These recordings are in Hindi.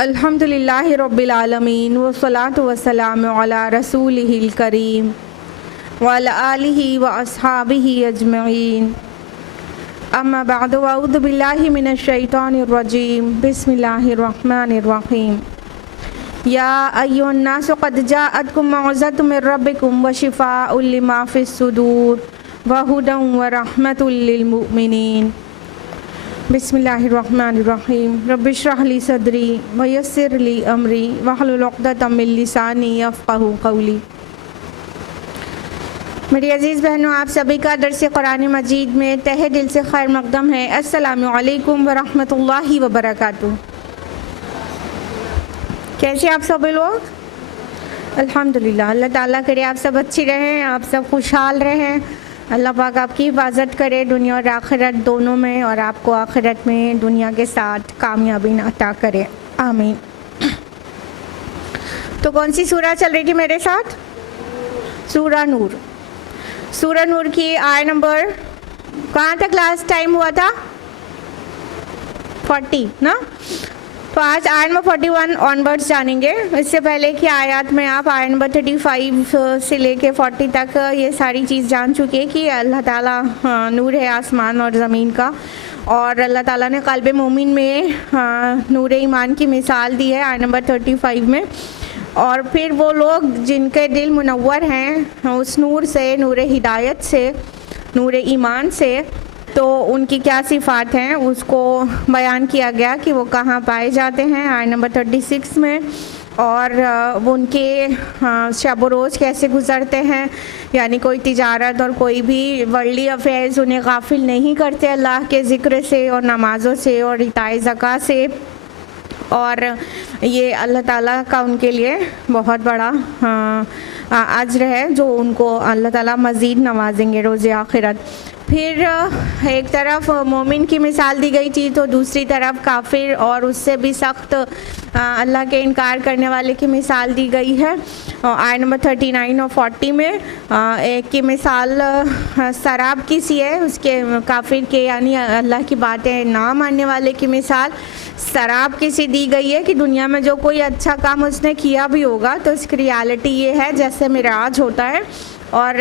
अल्हम्दुलिल्लाह रब्बिल आलमीन वस्सलातु वस्सलामु अला रसूलिहिल करीम व अला आलिहि व अस्हाबिहि अजमईन। अम्मा बअद अऊज़ु बिल्लाहि मिनश शैतानिर रजीम। बिस्मिल्लाहिर रहमानिर रहीम। या अय्युहन नासु क़द जाअतकुम मौइज़तुम मिर रब्बिकुम व शिफ़ाउल लिमा फ़िस सुदूर व हुदन व रहमतुल लिल मुमिनीन। बिस्मिल्लाहिर्रहमानिर्रहीम। रब्बिश्रह ली सदरी व यस्सिर ली अमरी वहलुल उक़दतम मिन लिसानी यफ़क़हू क़ौली। मेरी अज़ीज़ बहनों, आप सभी का दर्स कुरान मजीद में तहे दिल से खैर मक़दम है। अस्सलामु अलैकुम व रहमतुल्लाहि व बरकातुहू। कैसे आप सभी लोग? अल्हम्दुलिल्लाह। अल्लाह ताला करे आप सब अच्छी रहें, आप सब खुशहाल रहें। अल्लाह पाक आपकी हिफाजत करे दुनिया और आखिरत दोनों में, और आपको आखिरत में दुनिया के साथ कामयाबी अता करे, आमीन। तो कौन सी सूरा चल रही थी मेरे साथ? सूरा नूर। सूरा नूर की आय नंबर कहाँ तक लास्ट टाइम हुआ था? 40 ना। तो आज आयत नंबर 41 ऑनवर्ड्स जानेंगे। इससे पहले कि आयत में आप आयत नंबर 35 से लेके 40 तक ये सारी चीज़ जान चुके हैं कि अल्लाह ताला नूर है आसमान और ज़मीन का, और अल्लाह ताला ने क़ल्ब मोमिन में नूर ईमान की मिसाल दी है आयत नंबर 35 में। और फिर वो लोग जिनके दिल मुनव्वर हैं उस नूर से, नूर हिदायत से, नूर ईमान से, तो उनकी क्या सिफ़ात हैं उसको बयान किया गया कि वो कहाँ पाए जाते हैं आयत नंबर 36 में। और वो उनके शब रोज़ कैसे गुज़रते हैं, यानी कोई तिजारत और कोई भी वर्ल्डली अफेयर्स उन्हें गाफिल नहीं करते अल्लाह के ज़िक्र से और नमाज़ों से और इताए ज़का से। और ये अल्लाह ताला का उनके लिए बहुत बड़ा अज्र है जो उनको अल्लाह ताला मज़ीद नवाजेंगे रोज़े आखिरत। फिर एक तरफ मोमिन की मिसाल दी गई थी, तो दूसरी तरफ काफिर और उससे भी सख्त अल्लाह के इनकार करने वाले की मिसाल दी गई है आयत नंबर 39 और 40 में। एक की मिसाल शराब की सी है, उसके काफिर के यानी अल्लाह की बातें ना मानने वाले की मिसाल शराब की सी दी गई है कि दुनिया में जो कोई अच्छा काम उसने किया भी होगा तो इसकी रियलिटी ये है जैसे मिराज होता है, और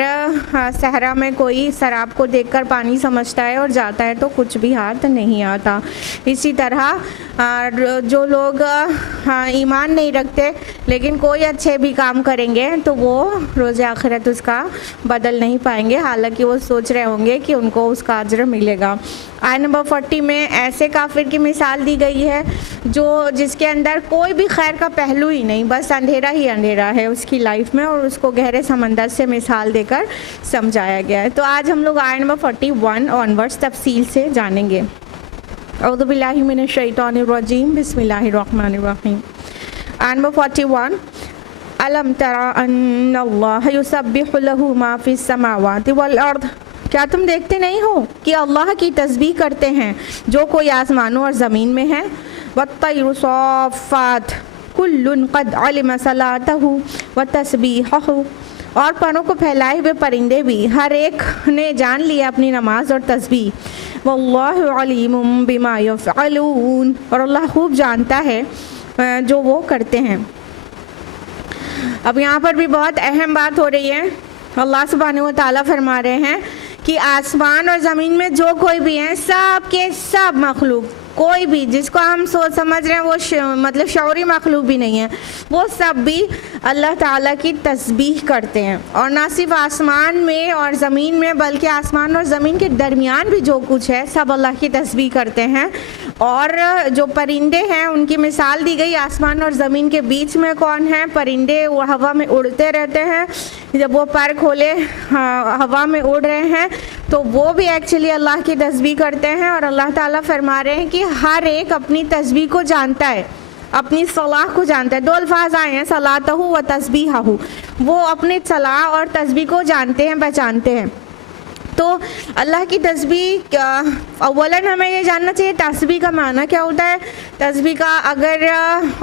सहरा में कोई शराब को देखकर पानी समझता है और जाता है तो कुछ भी हाथ नहीं आता। इसी तरह जो लोग ईमान नहीं रखते लेकिन कोई अच्छे भी काम करेंगे तो वो रोज़े आखिरत उसका बदल नहीं पाएंगे, हालांकि वो सोच रहे होंगे कि उनको उसका अज्र मिलेगा। आयत नंबर 40 में ऐसे काफिर की मिसाल दी गई है जो जिसके अंदर कोई भी खैर का पहलू ही नहीं, बस अंधेरा ही अंधेरा है उसकी लाइफ में, और उसको गहरे समंदर से मिसाल देकर समझाया गया है। तो आज हम लोग आयत नंबर 41 ऑनवर्ड्स तफसील से जानेंगे। औज़ु बिल्लाहि मिनश शैतानिर रजीम। बिस्मिल्लाहिर रहमानिर रहीम। आयत नंबर 41। अलम तरा अन्नल्लाह युसब्बिहु लहु मा फिस समावाति वल अर्द। क्या तुम देखते नहीं हो कि अल्लाह की तस्बीह करते हैं जो कोई आसमानों और ज़मीन में है। वत्तैरु सॉफ़ात कुल्लुन क़द अलिम सलातहु व तस्बीहहु। और परों को फैलाए हुए परिंदे भी हर एक ने जान लिया अपनी नमाज और तस्बीह। वल्लाहु अलीमुम बिमा यफ़अलून। और अल्लाह खूब जानता है जो वो करते हैं। अब यहाँ पर भी बहुत अहम बात हो रही है। अल्लाह सुब्हानहू व तआला फरमा रहे हैं कि आसमान और ज़मीन में जो कोई भी हैं, सब के सब मखलूक, कोई भी जिसको हम सोच समझ रहे हैं वो मतलब शौरी मखलूक भी नहीं है, वो सब भी अल्लाह ताला की तस्बीह करते हैं। और ना सिर्फ आसमान में और ज़मीन में बल्कि आसमान और ज़मीन के दरमियान भी जो कुछ है सब अल्लाह की तस्बीह करते हैं। और जो परिंदे हैं उनकी मिसाल दी गई। आसमान और ज़मीन के बीच में कौन है? परिंदे वो हवा में उड़ते रहते हैं, जब वो पर खोले हवा में उड़ रहे हैं तो वो भी एक्चुअली अल्लाह की तस्बीह करते हैं। और अल्लाह ताला फरमा रहे हैं कि हर एक अपनी तस्बीह को जानता है, अपनी सलाह को जानता है। दो अल्फाज आए हैं, सलातहु व तस्बीहहु, वो अपने सलाह और तस्बीह को जानते हैं, पहचानते हैं। तो अल्लाह की तस्बीह, अव्वलन हमें ये जानना चाहिए तस्बीह का माना क्या होता है। तस्बीह का अगर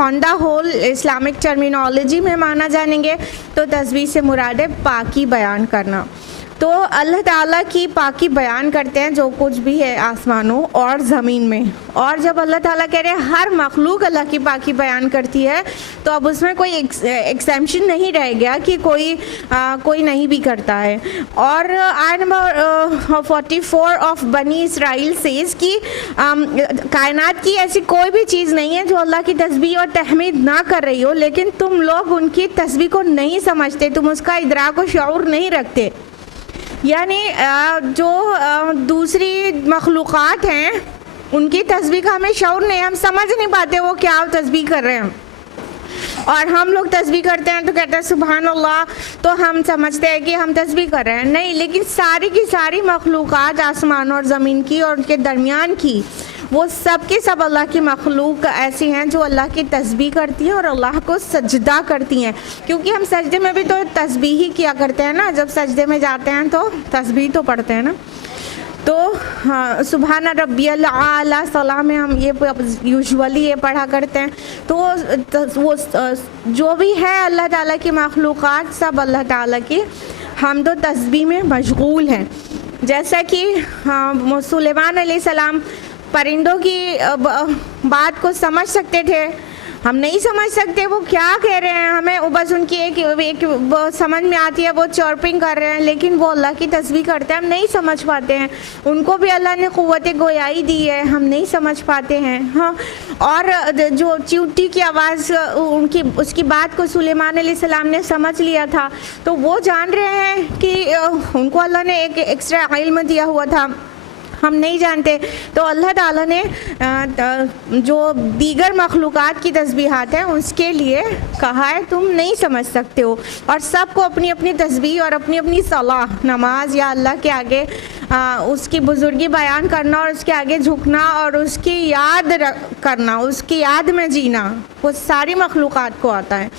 on the whole Islamic terminology में माना जानेंगे तो तस्बीह से मुराद है पाकी बयान करना। तो अल्लाह ताला की पाकी बयान करते हैं जो कुछ भी है आसमानों और ज़मीन में। और जब अल्लाह ताला कह रहे हैं हर मखलूक अल्लाह की पाकी बयान करती है, तो अब उसमें कोई एक्सेप्शन नहीं रह गया कि कोई नहीं भी करता है। और आयत नंबर 44 ऑफ बनी इसराइल सेज कि कायनात की ऐसी कोई भी चीज़ नहीं है जो अल्लाह की तस्बीह और तहमीद ना कर रही हो, लेकिन तुम लोग उनकी तस्बीह को नहीं समझते, तुम उसका इदराक और शऊर नहीं रखते। यानी जो दूसरी मखलूक़ात हैं उनकी तस्बीह का हमें शऊर नहीं, हम समझ नहीं पाते वो क्या तस्बीह कर रहे हैं। और हम लोग तस्बीह करते हैं तो कहते हैं सुभान अल्लाह, तो हम समझते हैं कि हम तस्बीह कर रहे हैं, नहीं। लेकिन सारी की सारी मखलूक़ात आसमान और ज़मीन की और उनके दरमियान की, वो सब के सब अल्लाह की मखलूक ऐसी हैं जो अल्लाह की तस्बीह करती हैं और अल्लाह को सजदा करती हैं। क्योंकि हम सजदे में भी तो तस्बीह ही किया करते हैं ना, जब सजदे में जाते हैं तो तस्बीह तो पढ़ते हैं ना। तो हाँ, सुभान रब्बियल आला सलाह में हम ये यूजुअली ये पढ़ा करते हैं। तो वो जो भी है अल्लाह ताला की मखलूक़ात सब अल्लाह ताला की हम तो तस्बीह में मशगूल हैं। जैसा कि सुलेमान अलैहिस्सलाम परिंदों की बात को समझ सकते थे, हम नहीं समझ सकते वो क्या कह रहे हैं। हमें बस उनकी एक समझ में आती है, वो चर्पिंग कर रहे हैं, लेकिन वो अल्लाह की तस्बीह करते हैं, हम नहीं समझ पाते हैं। उनको भी अल्लाह ने क़ुव्वत गोयाई दी है, हम नहीं समझ पाते हैं। हाँ, और जो चींटी की आवाज़ उनकी उसकी बात को सुलेमान अलैहिस्सलाम ने समझ लिया था, तो वो जान रहे हैं कि उनको अल्लाह ने एक एक्स्ट्रा इल्म दिया हुआ था, हम नहीं जानते। तो अल्लाह ताला ने जो दीगर मखलूक़ात की तस्बीहात हैं उसके लिए कहा है तुम नहीं समझ सकते हो। और सबको अपनी अपनी तस्बीह और अपनी अपनी सलाह, नमाज या अल्लाह के आगे उसकी बुज़ुर्गी बयान करना और उसके आगे झुकना और उसकी याद करना, उसकी याद में जीना, वो सारी मखलूक़ात को आता है।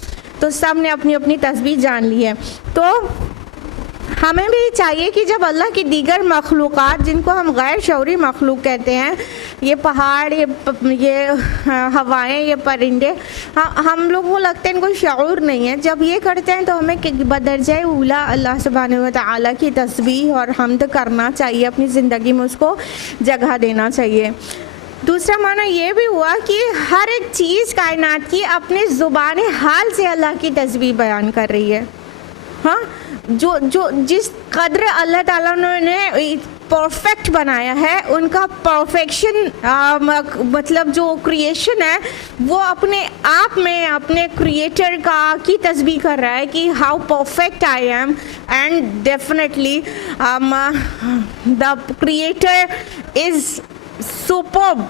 तो सब ने अपनी अपनी तस्बीह जान ली है। तो हमें भी चाहिए कि जब अल्लाह की दीगर मखलूक़ात जिनको हम गैर शऊरी मखलूक कहते हैं, ये पहाड़, ये हवाएं, ये परिंदे, हम लोग वो लगते हैं इनको शऊर नहीं है, जब ये करते हैं तो हमें बदरजाए उला अल्लाह सुब्हानहू व तआला की तस्बीह और हम्द करना चाहिए, अपनी ज़िंदगी में उसको जगह देना चाहिए। दूसरा माना ये भी हुआ कि हर एक चीज़ कायनात की अपने ज़ुबान हाल से अल्लाह की तस्बीह बयान कर रही है। हाँ, जो जिस कद्र अल्लाह ताला ने परफेक्ट बनाया है, उनका परफेक्शन मतलब जो क्रिएशन है वो अपने आप में अपने क्रिएटर की तस्बीह कर रहा है कि how perfect I am, and definitely the creator is superb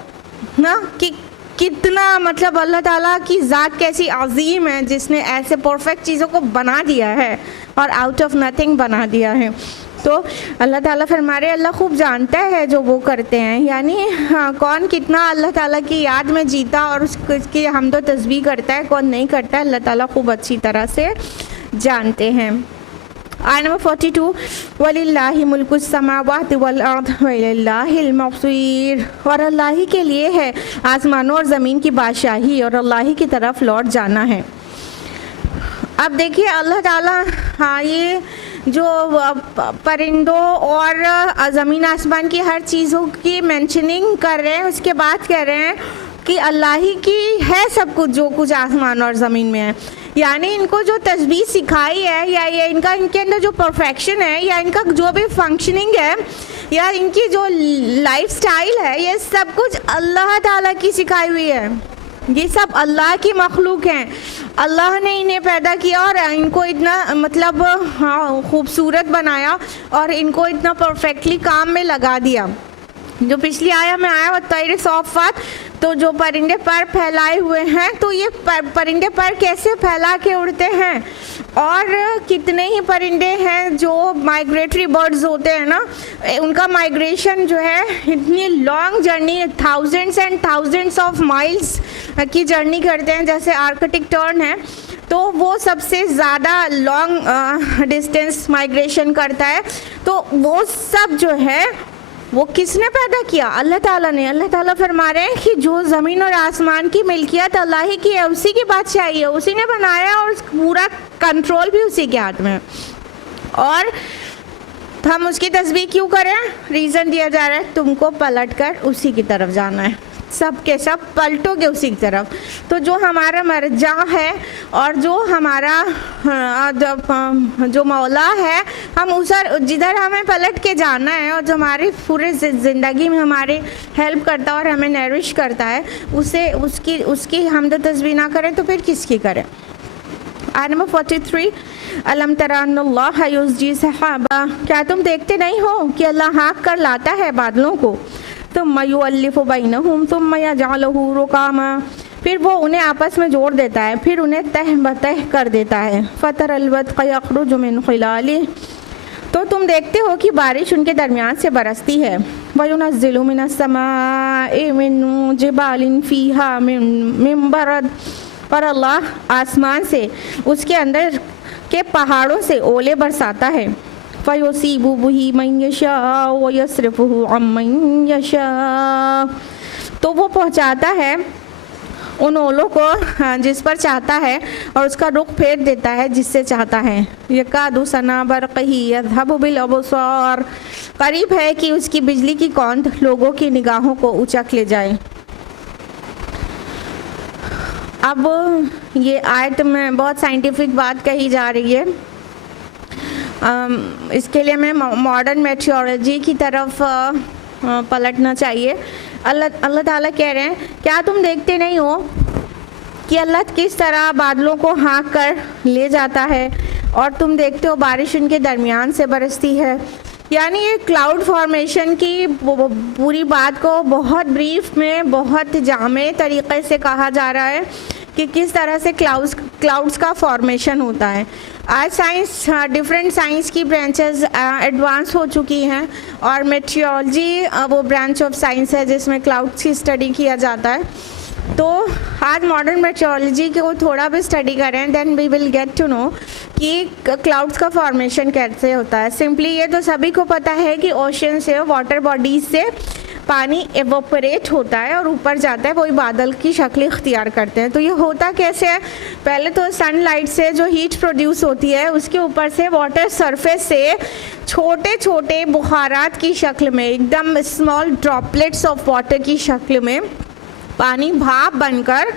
ना, कि कितना मतलब अल्लाह ताला की ज़ात कैसी अजीम है जिसने ऐसे परफेक्ट चीज़ों को बना दिया है और आउट ऑफ नथिंग बना दिया है। तो अल्लाह ताला फरमा रहे अल्लाह खूब जानता है जो वो करते हैं, यानी हाँ, कौन कितना अल्लाह ताला की याद में जीता और उसकी हमदो तस्बीह करता है, कौन नहीं करता है, अल्लाह ताला खूब अच्छी तरह से जानते हैं। आयत नंबर 42, वलिल्लाहि मुल्कुस समावाति वल अर्द व इलैहिल मसीर, और अल्लाह ही के लिए है आसमानों और ज़मीन की बादशाही और अल्लाह ही की तरफ लौट जाना है। अब देखिए अल्लाह ताला, हाँ, ये जो परिंदों और ज़मीन आसमान की हर चीज़ों की मेंशनिंग कर रहे हैं, उसके बाद कह रहे हैं कि अल्लाह ही की है सब कुछ, जो कुछ आसमान और ज़मीन में है। यानी इनको जो तस्बीह सिखाई है या ये इनके अंदर जो परफेक्शन है या इनका जो भी फंक्शनिंग है या इनकी जो लाइफ स्टाइल है, ये सब कुछ अल्लाह ताला की सिखाई हुई है। ये सब अल्लाह की मखलूक हैं, अल्लाह ने इन्हें पैदा किया और इनको इतना मतलब हाँ खूबसूरत बनाया और इनको इतना परफेक्टली काम में लगा दिया। जो पिछली आया में आया तैर सौफात, तो जो परिंदे पर फैलाए हुए हैं, तो ये परिंदे पर कैसे फैला के उड़ते हैं, और कितने ही परिंदे हैं जो माइग्रेटरी बर्ड्स होते हैं ना, उनका माइग्रेशन जो है इतनी long journey, thousands and thousands of miles की जर्नी करते हैं, जैसे आर्कटिक टर्न है तो वो सबसे ज़्यादा लॉन्ग डिस्टेंस माइग्रेशन करता है। तो वो सब जो है वो किसने पैदा किया? अल्लाह ताला ने। अल्लाह ताला फरमा रहे हैं कि जो ज़मीन और आसमान की मिल्कियत अल्लाह ही की है, उसी की बादशाही है, उसी ने बनाया और पूरा कंट्रोल भी उसी के हाथ में है। और हम उसकी तस्बीह क्यों करें? रीज़न दिया जा रहा है, तुमको पलट कर उसी की तरफ जाना है, सब के सब पलटोगे उसी की तरफ। तो जो हमारा मर्जा है और जो हमारा जो मौला है, हम उस जिधर हमें पलट के जाना है और जो हमारी पूरे ज़िंदगी में हमारी हेल्प करता है और हमें नरिश करता है, उसे उसकी हमद तस्बीह ना करें तो फिर किसकी करें? आयत नंबर 43, अलम तरा अन्नल्लाह युज़्जी सहाबा, क्या तुम देखते नहीं हो कि अल्लाह हाँक कर लाता है बादलों को, तुम युअल्लिफु बैनहुम तुम यजअलहु रुकामा, फिर वो उन्हें आपस में जोड़ देता है, फिर उन्हें तह बतह कर देता है। फतरल वद्क़ यख़रुजु मिन ख़िलालिह, तो तुम देखते हो कि बारिश उनके दरमियान से बरसती है। वयुनज़्ज़िलु मिनस समाइ मिन जिबालिन फ़ीहा मिन बरद, पर अल्लाह आसमान से उसके अंदर के पहाड़ों से ओले बरसाता है। फ़युसीबु बिही मन यशाअ व यस्रिफ़ुहु अम्मन यशाअ, तो वो पहुंचाता है उन ओलों को जिस पर चाहता है और उसका रुख फेर देता है जिससे चाहता है। यकादु सना बरक़िही यज़हबु बिल अबसार, करीब है कि उसकी बिजली की कौंध लोगों की निगाहों को उचक ले जाए। अब ये आयत में बहुत साइंटिफिक बात कही जा रही है। इसके लिए हमें मॉडर्न मेट्रोलॉजी की तरफ पलटना चाहिए। अल्लाह ताला कह रहे हैं, क्या तुम देखते नहीं हो कि अल्लाह किस तरह बादलों को हाँक कर ले जाता है और तुम देखते हो बारिश उनके दरमियान से बरसती है। यानी ये क्लाउड फॉर्मेशन की पूरी बात को बहुत ब्रीफ में बहुत जामे तरीक़े से कहा जा रहा है कि किस तरह से क्लाउड्स का फॉर्मेशन होता है। आज साइंस, डिफरेंट साइंस की ब्रांचेस एडवांस हो चुकी हैं और मेट्रोलॉजी वो ब्रांच ऑफ साइंस है जिसमें क्लाउड्स की स्टडी किया जाता है। तो आज मॉडर्न मेट्रोलॉजी को थोड़ा भी स्टडी करें, then we will get to know कि क्लाउड्स का फॉर्मेशन कैसे होता है। सिंपली ये तो सभी को पता है कि ओशन से, वाटर बॉडीज से पानी एवोपरेट होता है और ऊपर जाता है, वही बादल की शक्ल इख्तियार करते हैं। तो ये होता कैसे है? पहले तो सनलाइट से जो हीट प्रोड्यूस होती है उसके ऊपर से वाटर सरफेस से छोटे छोटे बुखारात की शक्ल में, एकदम स्मॉल ड्रॉपलेट्स ऑफ वाटर की शक्ल में पानी भाप बनकर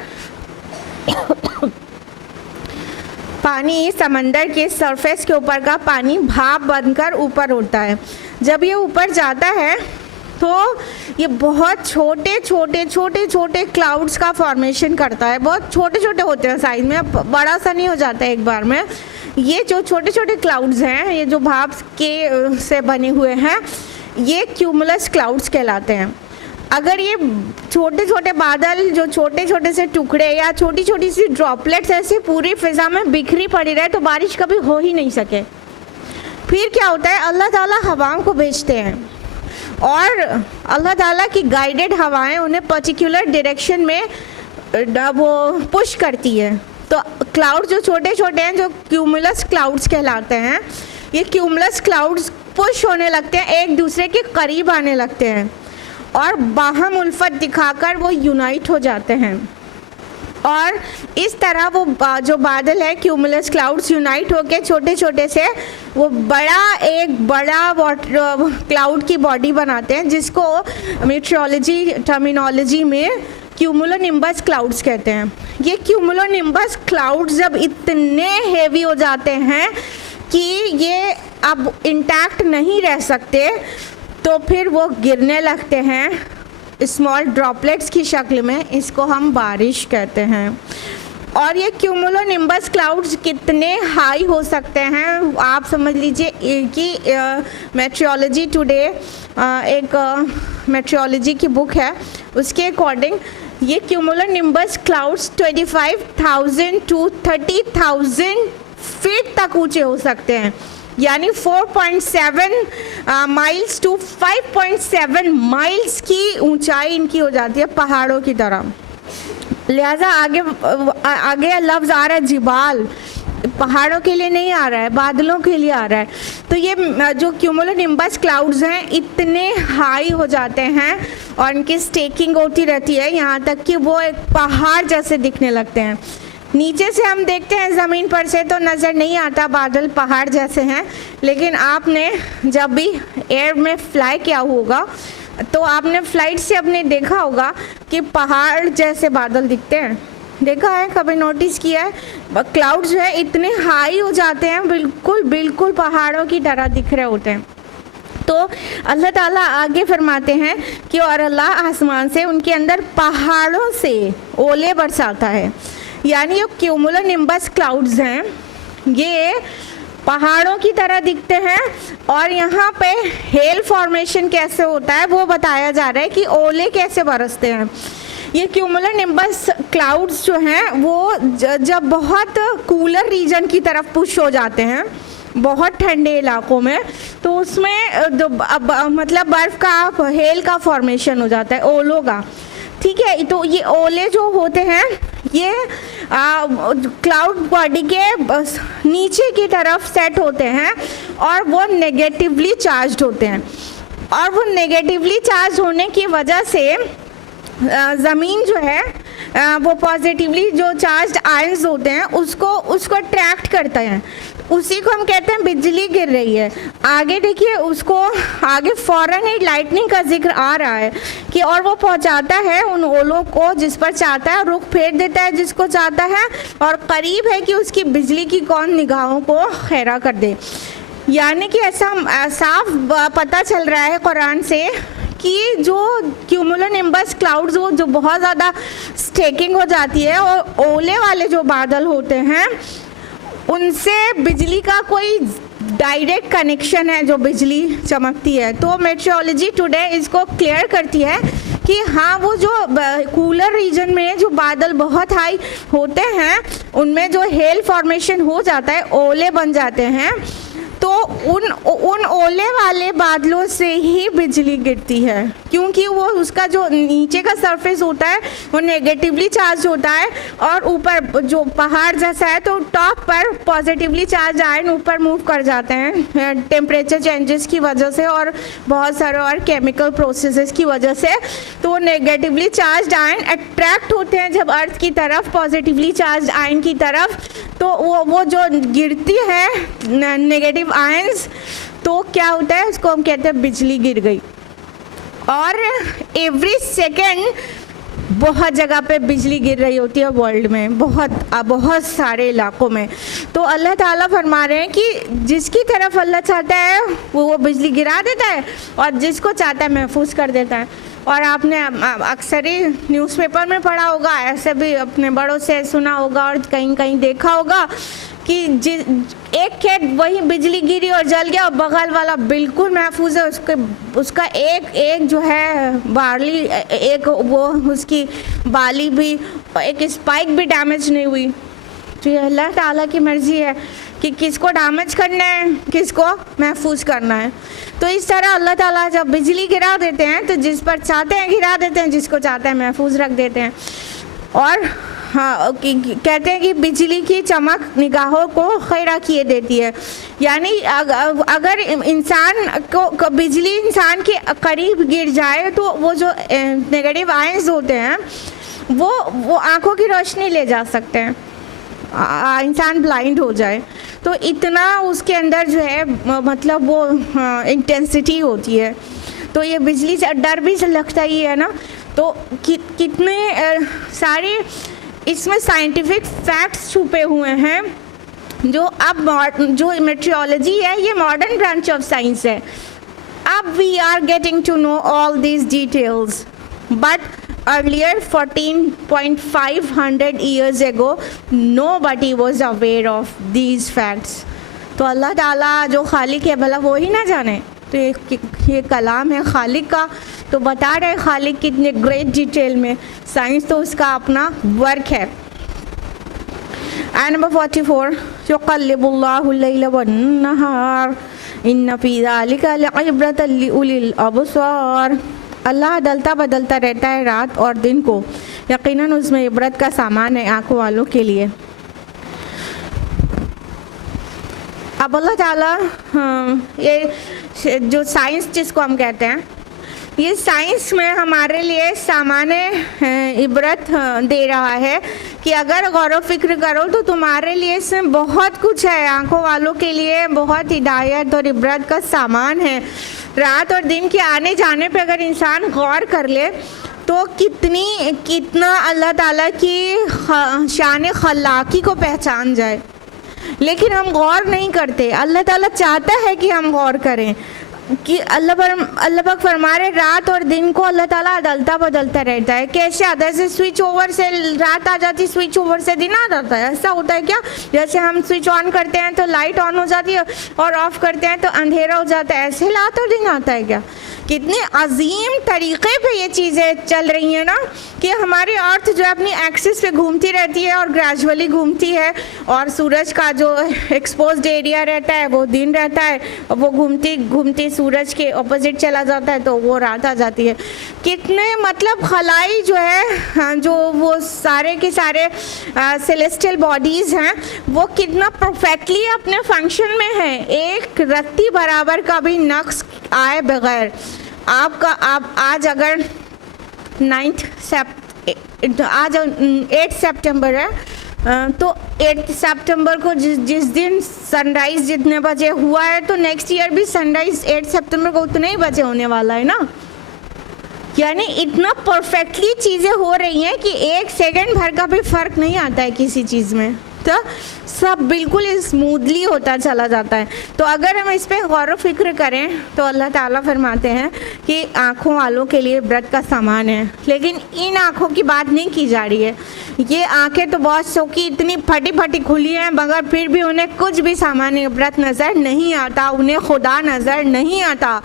पानी समंदर के सरफेस के ऊपर का पानी भाप बनकर ऊपर उड़ता है। जब ये ऊपर जाता है तो ये बहुत छोटे छोटे छोटे छोटे क्लाउड्स का फॉर्मेशन करता है। बहुत छोटे छोटे होते हैं साइज में, बड़ा सा नहीं हो जाता है एक बार में। ये जो छोटे छोटे क्लाउड्स हैं, ये जो भाप के से बने हुए हैं, ये क्यूमुलस क्लाउड्स कहलाते हैं। अगर ये छोटे छोटे बादल जो छोटे छोटे से टुकड़े या छोटी छोटी सी ड्रॉपलेट्स ऐसे पूरी फिजा में बिखरी पड़ी रहे तो बारिश कभी हो ही नहीं सके। फिर क्या होता है? अल्लाह ताला हवाओं को भेजते हैं और अल्लाह ताला की गाइडेड हवाएं उन्हें पर्टिकुलर डायरेक्शन में वो पुश करती है। तो क्लाउड जो छोटे छोटे हैं, जो क्यूमुलस क्लाउड्स कहलाते हैं, ये क्यूमुलस क्लाउड्स पुश होने लगते हैं, एक दूसरे के करीब आने लगते हैं और बाहम उल्फत दिखाकर वो यूनाइट हो जाते हैं। और इस तरह वो जो बादल है, क्यूमुलस क्लाउड्स यूनाइट होकर छोटे छोटे से वो एक बड़ा क्लाउड की बॉडी बनाते हैं, जिसको मेट्रोलॉजी टर्मिनोलॉजी में क्यूमुलोनिम्बस क्लाउड्स कहते हैं। ये क्यूमुलोनिम्बस क्लाउड्स जब इतने हेवी हो जाते हैं कि ये अब इंटैक्ट नहीं रह सकते, तो फिर वो गिरने लगते हैं स्मॉल ड्रॉपलेट्स की शक्ल में। इसको हम बारिश कहते हैं। और ये क्यूमुलोनिम्बस क्लाउड्स कितने हाई हो सकते हैं आप समझ लीजिए कि मेट्रोलॉजी टुडे एक मेट्रोलॉजी की बुक है, उसके अकॉर्डिंग ये क्यूमुलोनिम्बस क्लाउड्स 25,000 to 30,000 फीट तक ऊंचे हो सकते हैं, यानी 4.7 माइल्स टू 5.7 माइल्स की ऊंचाई इनकी हो जाती है पहाड़ों की तरह। लिहाजा आगे लफ्ज़ आ रहा है जिबाल, पहाड़ों के लिए नहीं आ रहा है, बादलों के लिए आ रहा है। तो ये जो क्यूमुलोनिम्बस क्लाउड्स हैं इतने हाई हो जाते हैं और इनकी स्टेकिंग होती रहती है, यहाँ तक कि वो एक पहाड़ जैसे दिखने लगते हैं। नीचे से हम देखते हैं ज़मीन पर से तो नज़र नहीं आता बादल पहाड़ जैसे हैं, लेकिन आपने जब भी एयर में फ्लाई किया होगा तो आपने फ्लाइट से अपने देखा होगा कि पहाड़ जैसे बादल दिखते हैं। देखा है, कभी नोटिस किया है? क्लाउड जो है इतने हाई हो जाते हैं, बिल्कुल पहाड़ों की तरह दिख रहे होते हैं। तो अल्लाह ताला आगे फरमाते हैं कि और अल्लाह आसमान से उनके अंदर पहाड़ों से ओले बरसाता है, यानी जो क्यूमुलोनिम्बस क्लाउड्स हैं ये पहाड़ों की तरह दिखते हैं। और यहाँ पे हेल फॉर्मेशन कैसे होता है वो बताया जा रहा है कि ओले कैसे बरसते हैं। ये क्यूमुलोनिम्बस क्लाउड्स जो हैं वो जब बहुत कूलर रीजन की तरफ पुश हो जाते हैं, बहुत ठंडे इलाकों में, तो उसमें मतलब बर्फ़ का हेल का फॉर्मेशन हो जाता है, ओलों का। ठीक है, तो ये ओले जो होते हैं ये क्लाउड बॉडी के नीचे की तरफ सेट होते हैं और वो नेगेटिवली चार्ज्ड होते हैं। और वो नेगेटिवली चार्ज होने की वजह से ज़मीन जो है वो पॉजिटिवली जो चार्ज्ड आयंस होते हैं उसको अट्रैक्ट करते हैं, उसी को हम कहते हैं बिजली गिर रही है। आगे देखिए, उसको आगे फ़ौरन एक लाइटनिंग का जिक्र आ रहा है कि और वो पहुंचाता है उन ओलों को जिस पर चाहता है, रुख फेर देता है जिसको चाहता है, और करीब है कि उसकी बिजली की कौन निगाहों को खैरा कर दे। यानी कि ऐसा साफ पता चल रहा है कुरान से कि जो क्यूमुलोनिम्बस क्लाउड्स वो जो बहुत ज़्यादा स्टेकिंग हो जाती है और ओले वाले जो बादल होते हैं उनसे बिजली का कोई डायरेक्ट कनेक्शन है, जो बिजली चमकती है। तो मेट्रोलॉजी टुडे इसको क्लियर करती है कि हाँ, वो जो कूलर रीजन में जो बादल बहुत हाई होते हैं उनमें जो हेल फॉर्मेशन हो जाता है, ओले बन जाते हैं, तो उन ओले वाले बादलों से ही बिजली गिरती है, क्योंकि वो उसका जो नीचे का सरफेस होता है वो नेगेटिवली चार्ज होता है और ऊपर जो पहाड़ जैसा है तो टॉप पर पॉजिटिवली चार्ज आयन ऊपर मूव कर जाते हैं टेम्परेचर चेंजेस की वजह से और बहुत सारे और केमिकल प्रोसेसेस की वजह से। तो वो नेगेटिवली चार्ज आयन अट्रैक्ट होते हैं जब अर्थ की तरफ पॉजिटिवली चार्ज आयन की तरफ, तो वो जो गिरती है नेगेटिव आयंस, तो क्या होता है उसको हम कहते हैं बिजली गिर गई। और एवरी सेकेंड बहुत जगह पे बिजली गिर रही होती है वर्ल्ड में, बहुत सारे इलाकों में। तो अल्लाह ताला फरमा रहे हैं कि जिसकी तरफ अल्लाह चाहता है वो बिजली गिरा देता है और जिसको चाहता है महफूज कर देता है। और आपने अक्सर ही न्यूज़पेपर में पढ़ा होगा, ऐसे भी अपने बड़ों से सुना होगा और कहीं कहीं देखा होगा कि एक खेत वही बिजली गिरी और जल गया और बगल वाला बिल्कुल महफूज है, उसका एक जो है बाली, एक वो उसकी बाली भी, एक स्पाइक भी डैमेज नहीं हुई। तो ये अल्लाह ताला की मर्ज़ी है कि किसको डैमेज करना है, किसको महफूज करना है। तो इस तरह अल्लाह ताला जब बिजली गिरा देते हैं तो जिस पर चाहते हैं गिरा देते हैं, जिसको चाहते हैं महफूज रख देते हैं। और हाँ, कहते हैं कि बिजली की चमक निगाहों को खैरा किए देती है, यानी अगर इंसान को बिजली इंसान के करीब गिर जाए तो वो जो नेगेटिव आयंस होते हैं वो आंखों की रोशनी ले जा सकते हैं, इंसान ब्लाइंड हो जाए। तो इतना उसके अंदर जो है मतलब वो इंटेंसिटी होती है। तो ये बिजली से डर भी लगता ही है ना। तो कितने सारे इसमें साइंटिफिक फैक्ट्स छुपे हुए हैं जो अब जो मेट्रोलॉजी है ये मॉडर्न ब्रांच ऑफ साइंस है। अब we are getting to know all these details, but earlier 14.500 years ago nobody was aware of these facts। तो अल्लाह ताला जो खालिक है भला वो ही ना जाने। तो ये कलाम है खालिक का, तो बता रहे खालिक कितने ग्रेट डिटेल में, साइंस तो उसका अपना वर्क है। आयत नंबर 44 युक़ल्लिबुल्लाहुल लैला वन्नहार इन्न फ़ी ज़ालिका लइब्रतन लिउलिल अबसार। अल्लाह अदलता बदलता रहता है रात और दिन को, यकीनन उसमें इबरत का सामान है आँखों वालों के लिए। अब अल्लाह ताला ये जो साइंस जिसको हम कहते हैं, ये साइंस में हमारे लिए सामान्य इबरत दे रहा है कि अगर गौर फिक्र करो तो तुम्हारे लिए इसमें बहुत कुछ है, आंखों वालों के लिए बहुत हिदायत और इबरत का सामान है। रात और दिन के आने जाने पे अगर इंसान गौर कर ले तो कितना अल्लाह ताला की शान खल्लाकी को पहचान जाए, लेकिन हम गौर नहीं करते। अल्लाह ताला चाहता है कि हम गौर करें कि अल्लाह पाक फरमा रहे रात और दिन को अल्लाह ताला अदलता बदलता रहता है। कैसे आता है? जैसे स्विच ओवर से रात आ जाती, स्विच ओवर से दिन आ जाता है, ऐसा होता है क्या? जैसे हम स्विच ऑन करते हैं तो लाइट ऑन हो जाती है और ऑफ करते हैं तो अंधेरा हो जाता है, ऐसे रात और दिन आता है क्या? कितने अजीम तरीक़े पे ये चीज़ें चल रही हैं ना कि हमारी अर्थ जो है अपनी एक्सिस पे घूमती रहती है और ग्रेजुअली घूमती है, और सूरज का जो एक्सपोज्ड एरिया रहता है वो दिन रहता है, और वो घूमती घूमती सूरज के ऑपोजिट चला जाता है तो वो रात आ जाती है। कितने मतलब खलाई जो है, जो वो सारे के सारे सेलेस्टियल बॉडीज़ हैं वो कितना परफेक्टली अपने फंक्शन में है, एक रत्ती बराबर का भी नक्स आए बगैर। आप आज अगर 8 सितंबर है तो 8 सितंबर को जिस दिन सनराइज़ जितने बजे हुआ है तो नेक्स्ट ईयर भी सनराइज़ 8 सितंबर को उतने ही बजे होने वाला है ना। यानी इतना परफेक्टली चीज़ें हो रही हैं कि एक सेकंड भर का भी फ़र्क नहीं आता है किसी चीज़ में, तो सब बिल्कुल स्मूथली होता चला जाता है। तो अगर हम इस पर गौर फिक्र करें तो अल्लाह ताला फरमाते हैं कि आँखों वालों के लिए इबरत का सामान है, लेकिन इन आँखों की बात नहीं की जा रही है। ये आँखें तो बहुत सौ की इतनी फटी फटी खुली हैं मगर फिर भी उन्हें कुछ भी सामान इबरत नज़र नहीं आता, उन्हें खुदा नज़र नहीं आता।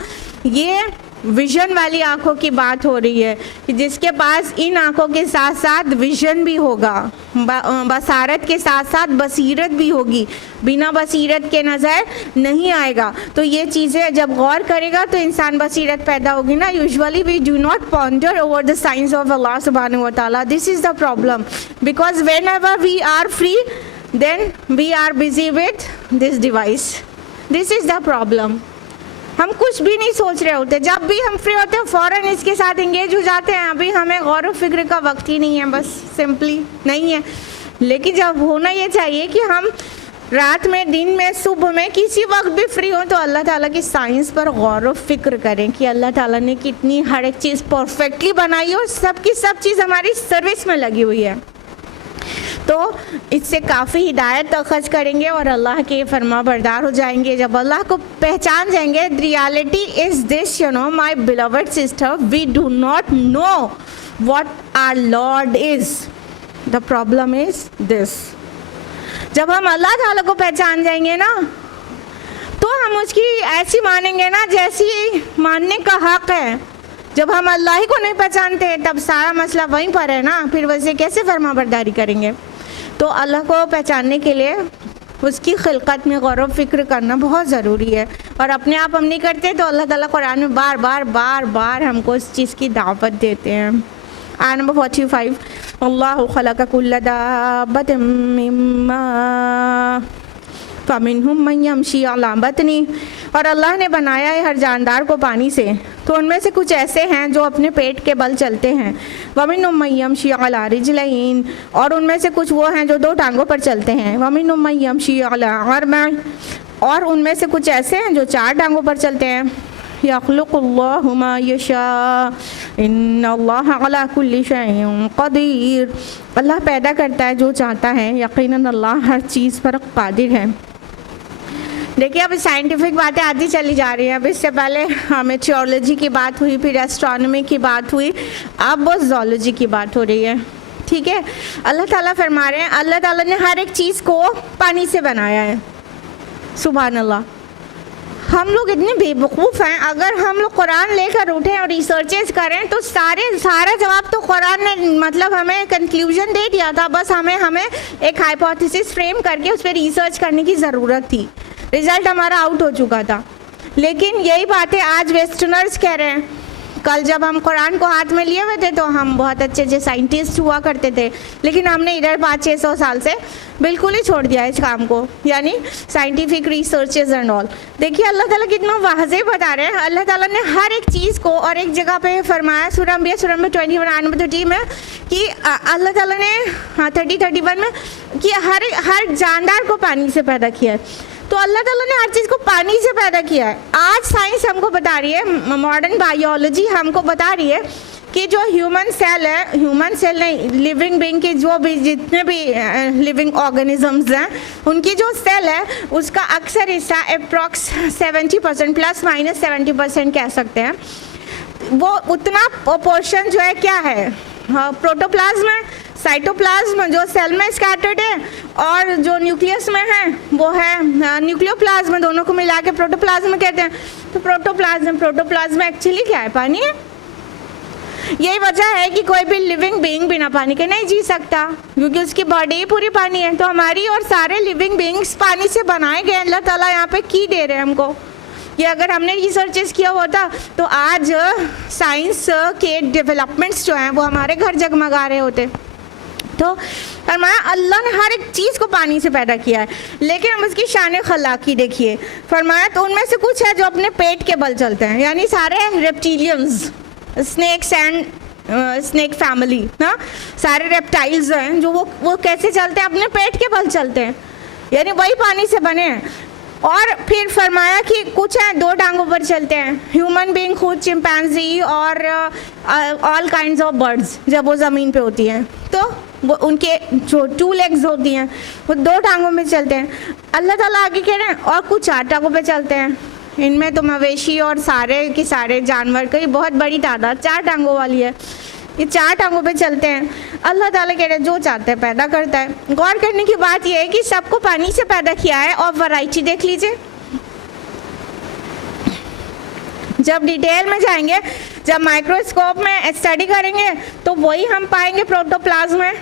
ये विज़न वाली आँखों की बात हो रही है कि जिसके पास इन आँखों के साथ साथ विज़न भी होगा, बसारत के साथ साथ बसीरत भी होगी, बिना बसीरत के नज़र नहीं आएगा। तो ये चीज़ें जब गौर करेगा तो इंसान बसीरत पैदा होगी ना। Usually we do not ponder over the science of Allah सुब्हानहू व तआला। This is the problem, because whenever we are free then we are busy with this device. This is the problem. हम कुछ भी नहीं सोच रहे होते, जब भी हम फ्री होते हैं फ़ौरन इसके साथ इंगेज हो जाते हैं। अभी हमें गौर व फिक्र का वक्त ही नहीं है, बस सिंपली नहीं है। लेकिन जब होना ये चाहिए कि हम रात में, दिन में, सुबह में, किसी वक्त भी फ्री हो तो अल्लाह ताला की साइंस पर गौर व फिक्र करें कि अल्लाह ताला ने कितनी हर एक चीज़ परफेक्टली बनाई और सब की सब चीज़ हमारी सर्विस में लगी हुई है। तो इससे काफ़ी हिदायत अखज़ करेंगे और अल्लाह के फरमा बरदार हो जाएंगे। जब अल्लाह को पहचान जाएंगे, reality is this, you know my beloved sister, we do not know what our lord is. The problem is this. जब हम अल्लाह ताला को पहचान जाएंगे ना तो हम उसकी ऐसी मानेंगे ना जैसी मानने का हक़ है। जब हम अल्लाह ही को नहीं पहचानते तब सारा मसला वहीं पर है ना, फिर वैसे कैसे फरमा बरदारी करेंगे। तो अल्लाह को पहचानने के लिए उसकी खिलकत में गौर व फिक्र करना बहुत ज़रूरी है, और अपने आप हम नहीं करते तो अल्लाह ताला कुरान में बार बार हमको इस चीज़ की दावत देते हैं। आयत नंबर 45 अल्लाहु खलक़ कुल्ल दाब्बतिन मिम्मा फ़मिनहुम मन यमशी अला बतनी। और अल्लाह ने बनाया है हर जानदार को पानी से, तो उनमें से कुछ ऐसे हैं जो अपने पेट के बल चलते हैं। वमिनहुम मन यमशी अला रिजलैन, और उनमें से कुछ वो हैं जो 2 टांगों पर चलते हैं। वमिनहुम मन यमशी अला अर्बअ, और उनमें से कुछ ऐसे हैं जो 4 टांगों पर चलते हैं। यख़्लुक़ुल्लाहु मा यशा इन्नल्लाह अला कुल्लि शैइन क़दीर। अल्लाह पैदा करता है जो चाहता है, यकीनन अल्लाह हर चीज़ पर कादिर है। देखिए अब साइंटिफिक बातें आती चली जा रही हैं। अब इससे पहले मेट्रोलॉजी की बात हुई, फिर एस्ट्रोनॉमी की बात हुई, अब वो ज़ूलॉजी की बात हो रही है। ठीक है, अल्लाह ताला फरमा रहे हैं अल्लाह ताला ने हर एक चीज़ को पानी से बनाया है। सुभान अल्लाह। हम लोग इतने बेवकूफ़ हैं, अगर हम लोग कुरान लेकर उठें और रिसर्चेस करें तो सारा जवाब तो कुरान ने मतलब हमें कंक्लूजन दे दिया था, बस हमें एक हाइपोथेसिस फ्रेम करके उस पर रिसर्च करने की ज़रूरत थी। रिज़ल्ट हमारा आउट हो चुका था। लेकिन यही बातें आज वेस्टर्नर्स कह रहे हैं। कल जब हम कुरान को हाथ में लिए हुए थे तो हम बहुत अच्छे साइंटिस्ट हुआ करते थे, लेकिन हमने इधर 500-600 साल से बिल्कुल ही छोड़ दिया इस काम को, यानी साइंटिफिक रिसर्चेज एंड ऑल। देखिए अल्लाह ताला कितना वाज़ेह बता रहे हैं। अल्लाह ताला ने हर एक चीज़ को, और एक जगह पे फरमाया सूरह अंबिया सूरह नंबर 21 आयत नंबर 30 में कि अल्लाह ताला ने 31 में कि हर जानदार को पानी से पैदा किया है। तो अल्लाह ताला ने हर चीज़ को पानी से पैदा किया है। आज साइंस हमको बता रही है, मॉडर्न बायोलॉजी हमको बता रही है कि जो ह्यूमन सेल है, ह्यूमन सेल नहीं, लिविंग बीइंग के जो भी जितने भी लिविंग ऑर्गेनिजम्स हैं उनकी जो सेल है उसका अक्सर हिस्सा अप्रॉक्स 70% प्लस माइनस 70% कह सकते हैं, वो उतना पोर्शन जो है क्या है, प्रोटोप्लाज्म, साइटोप्लाज्म जो सेल में स्कैटर्ड है, और जो न्यूक्लियस में है वो है न्यूक्लियोप्लाज्म, दोनों को मिला के प्रोटोप्लाज्म कहते हैं। तो प्रोटोप्लाज्म एक्चुअली क्या है? पानी है। यही वजह है कि कोई भी लिविंग बीइंग बिना पानी के नहीं जी सकता, क्योंकि उसकी बॉडी ही पूरी पानी है। तो हमारी और सारे लिविंग बीइंग्स पानी से बनाए गए। अल्लाह ताला यहाँ पे की दे रहे हैं हमको। ये अगर हमने रिसर्चेस किया होता तो आज साइंस के डेवलपमेंट्स जो हैं वो हमारे घर जगमगा रहे होते। तो फरमाया अल्लाह ने हर एक चीज़ को पानी से पैदा किया है, लेकिन हम उसकी शान खलाकी देखिए। फरमाया तो उनमें से कुछ है जो अपने पेट के बल चलते हैं, यानी सारे reptilians, snakes and snake family ना, सारे रेप्टाइल्स हैं जो वो कैसे चलते हैं? अपने पेट के बल चलते हैं, यानी वही पानी से बने हैं। और फिर फरमाया कि कुछ हैं 2 टांगों पर चलते हैं, ह्यूमन बीइंग खुद, चिंपैंजी और ऑल काइंड्स ऑफ बर्ड्स जब वो ज़मीन पे होती हैं तो वो उनके जो 2 लेग्स होती हैं वो 2 टांगों में चलते हैं। अल्लाह ताला आगे कह रहे हैं और कुछ 4 टांगों पे चलते हैं। इनमें तो मवेशी और सारे के सारे जानवर की बहुत बड़ी तादाद 4 टांगों वाली है। ये 4 टांगों पे चलते हैं। अल्लाह ताला कह रहे हैं जो चाहते हैं पैदा करता है। गौर करने की बात यह है कि सबको पानी से पैदा किया है, और वैरायटी देख लीजिए। जब डिटेल में जाएंगे, जब माइक्रोस्कोप में स्टडी करेंगे तो वही हम पाएंगे प्रोटोप्लाज्म में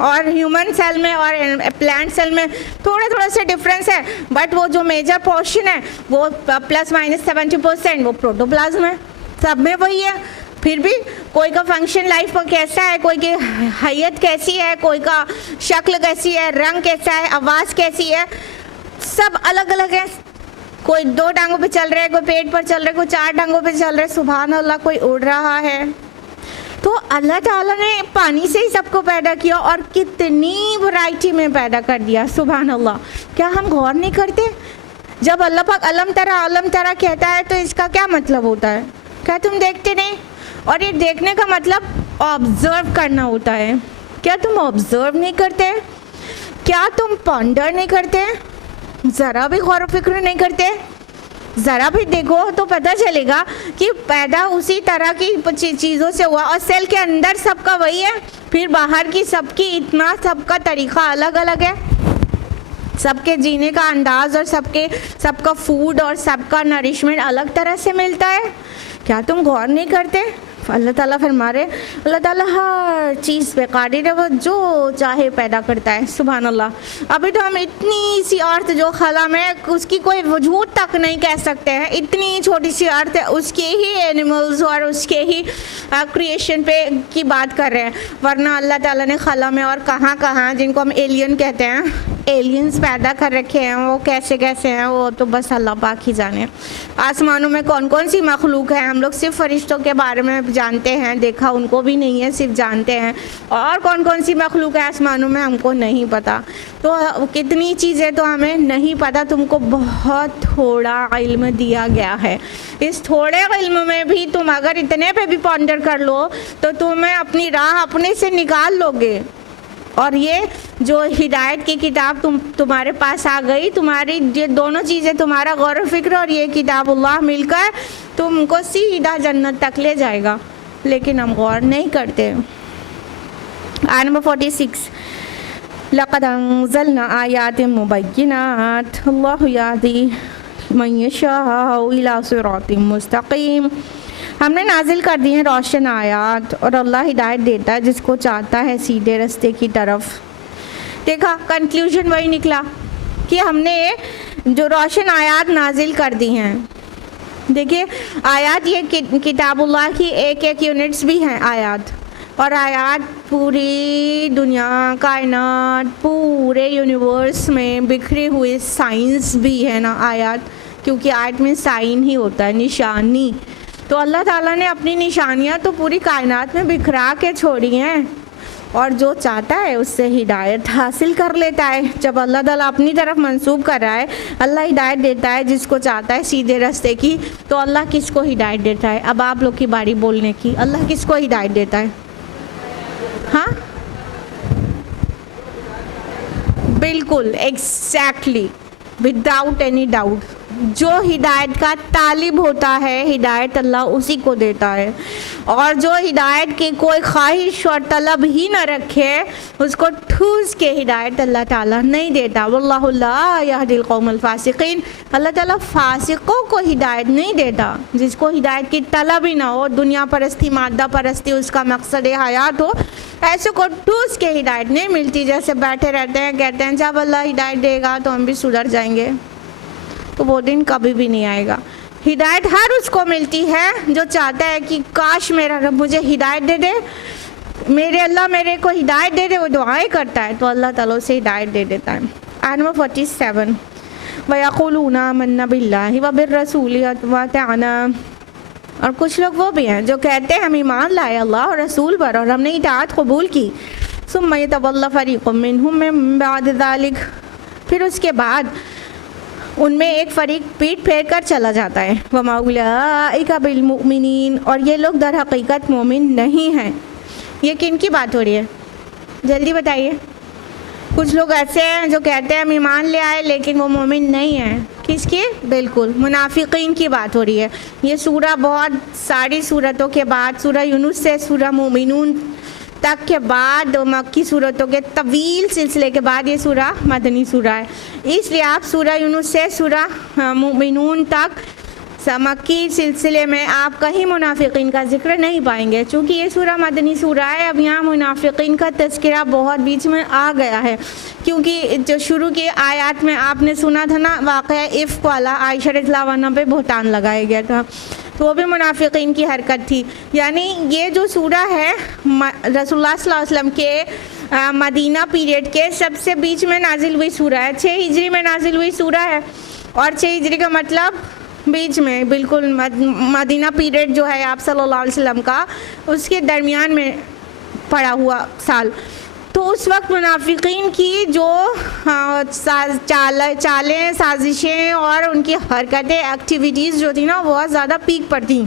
और ह्यूमन सेल में और प्लांट सेल में थोड़ा से डिफरेंस है, बट वो जो मेजर पोर्शन है वो प्लस माइनस 70% वो प्रोटोप्लाज्म है। सब में वही है। फिर भी कोई का फंक्शन लाइफ का कैसा है, कोई की हैयत कैसी है, कोई का शक्ल कैसी है, रंग कैसा है, आवाज़ कैसी है, सब अलग अलग है। कोई 2 टांगों पे चल रहा है, कोई पेट पर चल रहा है, कोई 4 टांगों पे चल रहा है, सुभान अल्लाह, कोई उड़ रहा है। तो अल्लाह ताला ने पानी से ही सबको पैदा किया और कितनी वैरायटी में पैदा कर दिया, सुभान अल्लाह। क्या हम गौर नहीं करते? जब अल्लाह पाक अलम तरा कहता है तो इसका क्या मतलब होता है? क्या तुम देखते नहीं? और ये देखने का मतलब ऑब्जर्व करना होता है। क्या तुम ऑब्जर्व नहीं करते? क्या तुम पॉन्डर नहीं करते? ज़रा भी गौर फिक्र नहीं करते? ज़रा भी देखो तो पता चलेगा कि पैदा उसी तरह की चीज़ों से हुआ, और सेल के अंदर सबका वही है, फिर बाहर की सबकी इतना सबका तरीक़ा अलग अलग है, सबके जीने का अंदाज़ और सबका फूड और सबका नरिशमेंट अलग तरह से मिलता है। क्या तुम गौर नहीं करते? अल्लाह ताला फरमा रहे, अल्लाह ताला हर चीज़ पे कादिर है, वो जो चाहे पैदा करता है, सुभान अल्लाह। अभी तो हम इतनी सी अर्थ जो खला में उसकी कोई वजूद तक नहीं कह सकते हैं, इतनी छोटी सी अर्थ है, उसके ही एनिमल्स और उसके ही क्रिएशन पे की बात कर रहे हैं। वरना अल्लाह ताला ने खला में और कहाँ कहाँ, जिनको हम एलियन कहते हैं, एलियंस पैदा कर रखे हैं, वो कैसे कैसे हैं वो तो बस अल्लाह पाक ही जाने। आसमानों में कौन कौन सी मखलूक है, हम लोग सिर्फ फरिश्तों के बारे में जानते हैं, देखा उनको भी नहीं है, सिर्फ जानते हैं। और कौन कौन सी मखलूक है आसमानों में हमको नहीं पता। तो कितनी चीज़ें तो हमें नहीं पता। तुमको बहुत थोड़ा इल्म दिया गया है। इस थोड़े इल्म में भी तुम अगर इतने पे भी पॉन्डर कर लो तो तुम्हें अपनी राह अपने से निकाल लोगे। और ये जो हिदायत की किताब तुम्हारे पास आ गई, तुम्हारी ये दोनों चीज़ें, तुम्हारा गौर फिक्र और ये किताबुल्लाह मिलकर तुमको सीधा जन्नत तक ले जाएगा, लेकिन हम गौर नहीं करते। आयत नंबर 46, लक़द अंज़लना आयातिन मुबय्यिनात अल्लाहु यहदी मन यशाअ इला सिरातिम मुस्तकीम। हमने नाजिल कर दी हैं रोशन आयात और अल्लाह हिदायत देता है जिसको चाहता है सीधे रास्ते की तरफ। देखा, कंक्लूजन वही निकला कि हमने जो रोशन आयात नाजिल कर दी हैं। देखिए, आयात ये किताबुल्लाह की एक एक यूनिट्स भी हैं आयात, और आयात पूरी दुनिया, कायनात, पूरे यूनिवर्स में बिखरे हुए साइंस भी है ना आयात, क्योंकि आयत में साइन ही होता है, निशानी। तो अल्लाह ताला ने अपनी निशानियाँ तो पूरी कायनात में बिखरा के छोड़ी हैं, और जो चाहता है उससे हिदायत हासिल कर लेता है। जब अल्लाह ताला अपनी तरफ मंसूब कर रहा है, अल्लाह हिदायत देता है जिसको चाहता है सीधे रास्ते की, तो अल्लाह किसको हिदायत देता है? अब आप लोग की बारी बोलने की। अल्लाह किसको हिदायत देता है? हाँ, बिल्कुल, एग्जैक्टली, विदाउट एनी डाउट। जो हिदायत का तालिब होता है, हिदायत अल्लाह उसी को देता है, और जो हिदायत की कोई ख्वाहिश और तलब ही न रखे, उसको ठूस के हिदायत अल्लाह ताला नहीं देता। वल्लाहु ला यहदिल कौमल फासिकीन। अल्लाह ताला फासिकों को हिदायत नहीं देता। जिसको हिदायत की तलब ही ना हो, दुनिया परस्ती, मादा परस्ती उसका मकसद हयात हो, ऐसे को ठूस के हिदायत नहीं मिलती। जैसे बैठे रहते हैं, कहते हैं जब अल्लाह हिदायत देगा तो हम भी सुधर जाएंगे, तो वो दिन कभी भी नहीं आएगा। हिदायत हर उसको मिलती है जो चाहता है कि काश मेरा रब मुझे हिदायत दे दे, मेरे अल्लाह मेरे को हिदायत दे दे, वो दुआएं करता है तो अल्लाह ताला उसे हिदायत दे देता है। आयत नंबर 47, वयक़ूलूना आमन्ना बिल्लाहि व बिर्रसूलि व अतअना। और कुछ लोग वो भी हैं जो कहते हैं हम ईमान लाए अल्लाह और रसूल पर और हमने इताअत कबूल की। सुम्मा यतवल्ला फ़रीक़ुम मिनहुम मिन बअद ज़ालिक। फिर उसके बाद उनमें एक फ़रीक पीठ फेर कर चला जाता है। वमा उलाइका बिल मुमिनीन। और ये लोग दर हकीकत मोमिन नहीं हैं। ये किन की बात हो रही है? जल्दी बताइए। कुछ लोग ऐसे हैं जो कहते हैं हम ईमान ले आए लेकिन वो मोमिन नहीं हैं। किसकी? बिल्कुल मुनाफिकीन की बात हो रही है। ये सूरा बहुत सारी सूरतों के बाद, सूरा यूनुस से सूरा मोमिनून तक के बाद, मक्की सूरतों के तवील सिलसिले के बाद ये सूरा मदनी सूरा है। इसलिए आप सूरा यूनुस से सूरा मोमिनून तक मक्की सिलसिले में आप कहीं मुनाफिकीन का जिक्र नहीं पाएंगे, चूँकि ये सूरा मदनी सूरा है। अब यहाँ मुनाफिकीन का तज़किरा बहुत बीच में आ गया है, क्योंकि जो शुरू की आयत में आपने सुना था ना वाक़या इफ़्क वाला, आयशा रज़ियल्लाहु अन्हा पे बहतान लगाया गया था, तो वो भी मुनाफिकीन की हरकत थी। यानी ये जो सूरा है रसूलुल्लाह सल्लल्लाहु अलैहि वसल्लम के मदीना पीरियड के सबसे बीच में नाजिल हुई सूरा है। 6 हिजरी में नाजिल हुई सूरा है, और 6 हिजरी का मतलब बीच में, बिल्कुल मदीना पीरियड जो है आप सल्लल्लाहु अलैहि वसल्लम का, उसके दरमियान में पड़ा हुआ साल। तो उस वक्त मुनाफिकीन की जो चालें, साजिशें और उनकी हरकतें, एक्टिविटीज़ जो थी ना, बहुत ज़्यादा पीक पर थी।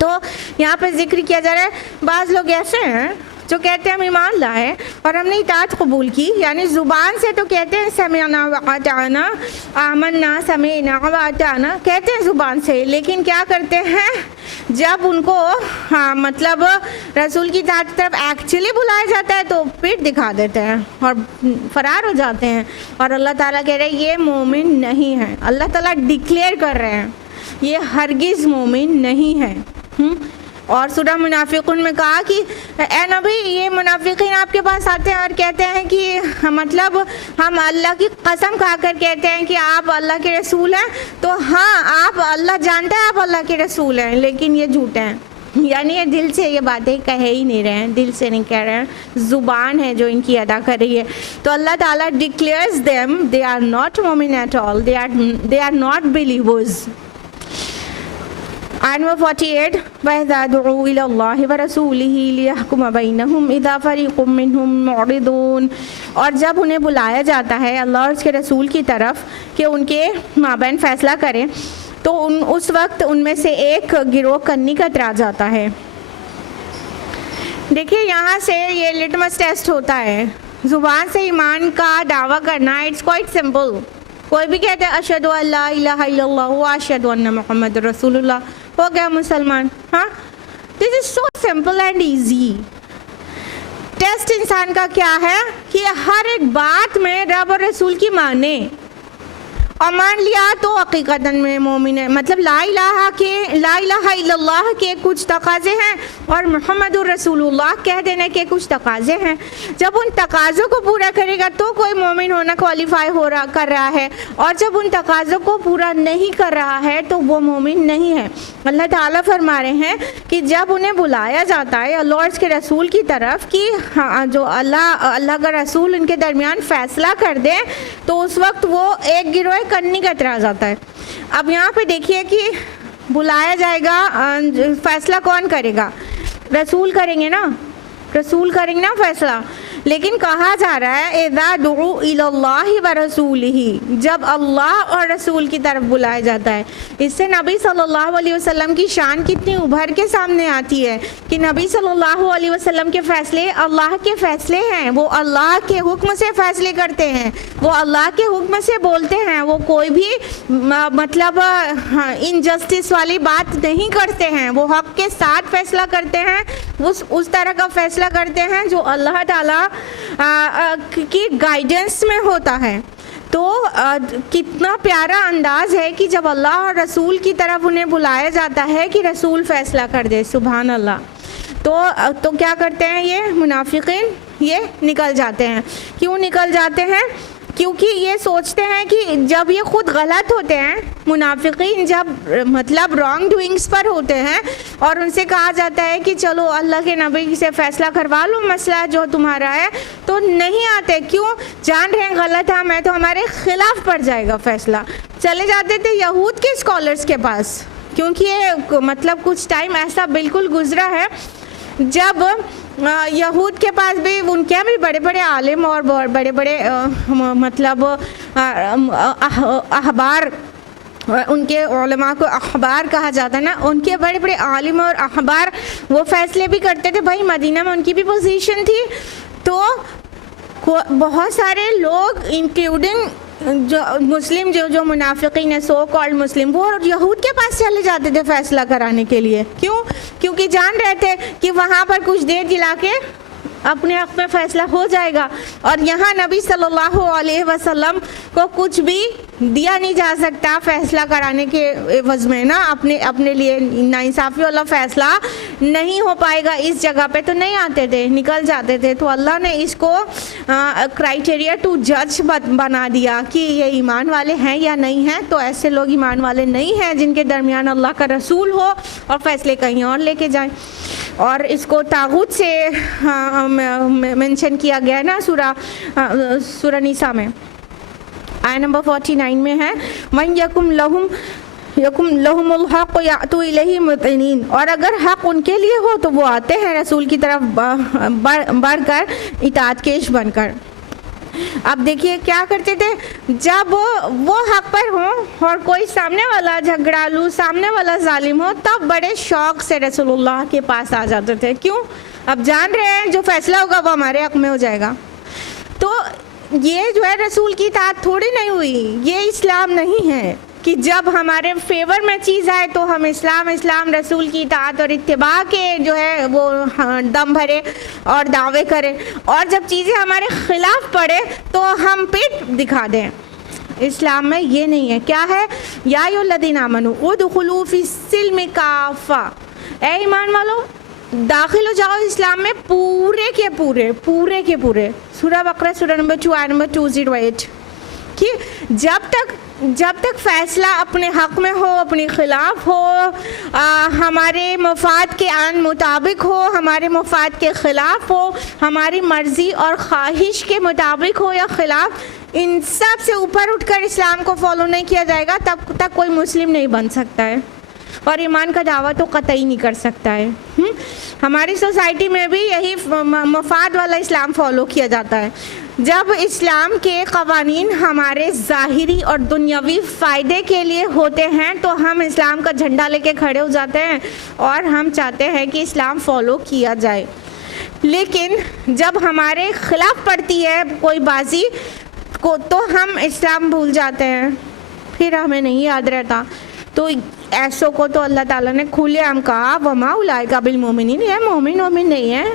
तो यहाँ पर जिक्र किया जा रहा है, बाज़ लोग ऐसे हैं जो कहते हैं हम ईमान लाए और हमने इताअत कबूल की, यानी ज़ुबान से तो कहते हैं समिअना व अताना, आमन्ना समिअना व अताना, कहते हैं ज़ुबान से, लेकिन क्या करते हैं जब उनको मतलब रसूल की इताअत की तरफ एक्चुअली बुलाया जाता है तो पीठ दिखा देते हैं और फरार हो जाते हैं। और अल्लाह ताला कह रहे हैं ये मोमिन नहीं है। अल्लाह ताला डिक्लेयर कर रहे हैं ये हरगिज़ मोमिन नहीं है। और सूरह मुनाफिकून में कहा कि ए नबी, ये मुनाफिकीन आपके पास आते हैं और कहते हैं कि मतलब हम अल्लाह की कसम खाकर कहते हैं कि आप अल्लाह के रसूल हैं। तो हाँ, आप अल्लाह जानता है आप अल्लाह के रसूल हैं, लेकिन ये झूठे हैं। यानी ये दिल से ये बातें कह ही नहीं रहे हैं, दिल से नहीं कह रहे हैं, ज़ुबान है जो इनकी अदा कर रही है। तो अल्लाह ताला declares them they are not मोमिन at all, they are not believers. आयत नंबर 48, वइज़ा दुऊ इलल्लाहि व रसूलिही लियहकुम बैनहुम इज़ा फ़रीक़ुम मिनहुम मुअरिदून। और जब उन्हें बुलाया जाता है अल्लाह और उसके रसूल की तरफ कि उनके माबैन फ़ैसला करें, तो उस वक्त उनमें से एक गिरोह कन्नी कतरा जाता है। देखिए, यहाँ से ये लिटमस टेस्ट होता है। ज़ुबान से ईमान का दावा करना, इट्स क्वाइट सिंपल। कोई भी कहते हैं अशहदु अल्ला इलाहा इल्लल्लाह व अशहदु अन्ना मुहम्मद रसूलुल्लाह, हो गया मुसलमान। हाँ, this is so simple and easy. Test इंसान का क्या है कि हर एक बात में रब और रसूल की माने और मान लिया तो हकीकतन में मोमिन है। मतलब ला इलाहा इल्लल्लाह के कुछ तकाजे हैं और मुहम्मदुर रसूलुल्लाह कह देने के कुछ तकाजे हैं। जब उन तकाज़ों को पूरा करेगा तो कोई मोमिन होना क्वालिफाई कर रहा है, और जब उन तकाज़ों को पूरा नहीं कर रहा है तो वो मोमिन नहीं है। अल्लाह ताला फरमा रहे हैं कि जब उन्हें बुलाया जाता है अल्लाह और उसके रसूल की तरफ कि हाँ, जो अल्लाह का रसूल उनके दरमियान फ़ैसला कर दे, तो उस वक्त वो एक गिरोह करनी कतरा जाता है। अब यहाँ पे देखिए कि बुलाया जाएगा, फ़ैसला कौन करेगा? रसूल करेंगे ना, रसूल करेंगे ना फ़ैसला। लेकिन कहा जा रहा है इज़ा दुउ इलल्लाहि व रसूलिही, जब अल्लाह और रसूल की तरफ बुलाया जाता है। इससे नबी सल्लल्लाहु अलैहि वसल्लम की शान कितनी उभर के सामने आती है कि नबी सल्लल्लाहु अलैहि वसल्लम के फ़ैसले अल्लाह के फ़ैसले हैं। वो अल्लाह के हुक्म से फ़ैसले करते हैं, वो अल्लाह के हुक्म से बोलते हैं, वो कोई भी मतलब इनजस्टिस वाली बात नहीं करते हैं, वो हक़ के साथ फ़ैसला करते हैं, उस तरह का फ़ैसला करते हैं जो अल्लाह ताला की गाइडेंस में होता है। तो कितना प्यारा अंदाज़ है कि जब अल्लाह और रसूल की तरफ उन्हें बुलाया जाता है कि रसूल फ़ैसला कर दे, सुभान अल्लाह। तो क्या करते हैं ये मुनाफिकीन? ये निकल जाते हैं। क्यों निकल जाते हैं? क्योंकि ये सोचते हैं कि जब ये खुद गलत होते हैं, मुनाफिकीन जब मतलब रॉन्ग डूइंग्स पर होते हैं और उनसे कहा जाता है कि चलो अल्लाह के नबी से फ़ैसला करवा लो मसला जो तुम्हारा है, तो नहीं आते। क्यों? जान रहे हैं गलत हम है तो हमारे ख़िलाफ़ पड़ जाएगा फ़ैसला। चले जाते थे यहूद के स्कॉलर्स के पास, क्योंकि ये मतलब कुछ टाइम ऐसा बिल्कुल गुजरा है जब यहूद के पास भी उनके भी बड़े बड़े आलिम और बड़े बड़े मतलब अहबार, उनके उलमा को अखबार कहा जाता है ना, उनके बड़े बड़े आलिम और अखबार वो फ़ैसले भी करते थे। भाई मदीना में उनकी भी पोजीशन थी, तो बहुत सारे लोग इंक्लूडिंग जो मुस्लिम जो मुनाफिकीन है, सो कॉल्ड मुस्लिम, वो यहूद के पास चले जाते थे फ़ैसला कराने के लिए। क्यों? क्योंकि जान रहे थे कि वहाँ पर कुछ देर जिला के अपने हक़ में फ़ैसला हो जाएगा। और यहाँ नबी सल्लल्लाहु अलैहि वसल्लम को कुछ भी दिया नहीं जा सकता फ़ैसला कराने के एवज़ में ना, अपने लिए नाइंसाफ़ी वाला फ़ैसला नहीं हो पाएगा इस जगह पे, तो नहीं आते थे, निकल जाते थे। तो अल्लाह ने इसको क्राइटेरिया टू जज बना दिया कि ये ईमान वाले हैं या नहीं हैं। तो ऐसे लोग ईमान वाले नहीं हैं जिनके दरमियान अल्लाह का रसूल हो और फ़ैसले कहीं और लेके जाएं। और इसको तागूत से मेंशन किया गया है ना सूरा निसा में, आय नंबर 49 में है, मन यकुम लहुमुल हक़ यातू इलैहि मुज़निन। और अगर हक़ उनके लिए हो तो वो आते हैं रसूल की तरफ बढ़कर इताअतकेश बनकर। अब देखिए क्या करते थे, जब वो हक़ पर हो और कोई सामने वाला झगड़ालू, सामने वाला जालिम हो, तब बड़े शौक़ से रसूलुल्लाह के पास आ जाते थे। क्यों? अब जान रहे हैं जो फ़ैसला होगा वो हमारे हक़ में हो जाएगा। तो ये जो है रसूल की इताअत थोड़ी नहीं हुई, ये इस्लाम नहीं है कि जब हमारे फेवर में चीज़ आए तो हम इस्लाम रसूल की इताअत और इत्तिबा के जो है वो दम भरे और दावे करें, और जब चीज़ें हमारे ख़िलाफ़ पड़े तो हम पीठ दिखा दें। इस्लाम में ये नहीं है। क्या है? या अय्युहल्लज़ीना आमनू उदखुलू फ़िस्सिल्मि काफ़ा, ए ईमान वालो दाखिल हो जाओ इस्लाम में पूरे के पूरे। सूरह बकरा सूरह नंबर 2 आयत नंबर 208 कि जब तक फ़ैसला अपने हक़ में हो, अपने ख़िलाफ़ हो, हमारे मफाद के आन मुताबिक हो, हमारे मफाद के ख़िलाफ़ हो, हमारी मर्ज़ी और ख्वाहिश के मुताबिक हो या ख़िलाफ़, इन सब से ऊपर उठकर इस्लाम को फॉलो नहीं किया जाएगा, तब तक कोई मुस्लिम नहीं बन सकता है और ईमान का दावा तो कतई नहीं कर सकता है। हमारी सोसाइटी में भी यही मफाद वाला इस्लाम फॉलो किया जाता है। जब इस्लाम के क़वानीन हमारे ज़ाहिरी और दुनियावी फ़ायदे के लिए होते हैं तो हम इस्लाम का झंडा लेके खड़े हो जाते हैं और हम चाहते हैं कि इस्लाम फ़ॉलो किया जाए। लेकिन जब हमारे ख़िलाफ़ पड़ती है कोई बाजी को तो हम इस्लाम भूल जाते हैं, फिर हमें नहीं याद रहता। तो ऐसों को तो अल्लाह ताला ने खुलेआम कहा वमा उलाइका बिल मोमिनीन, ये मोमिन नहीं है,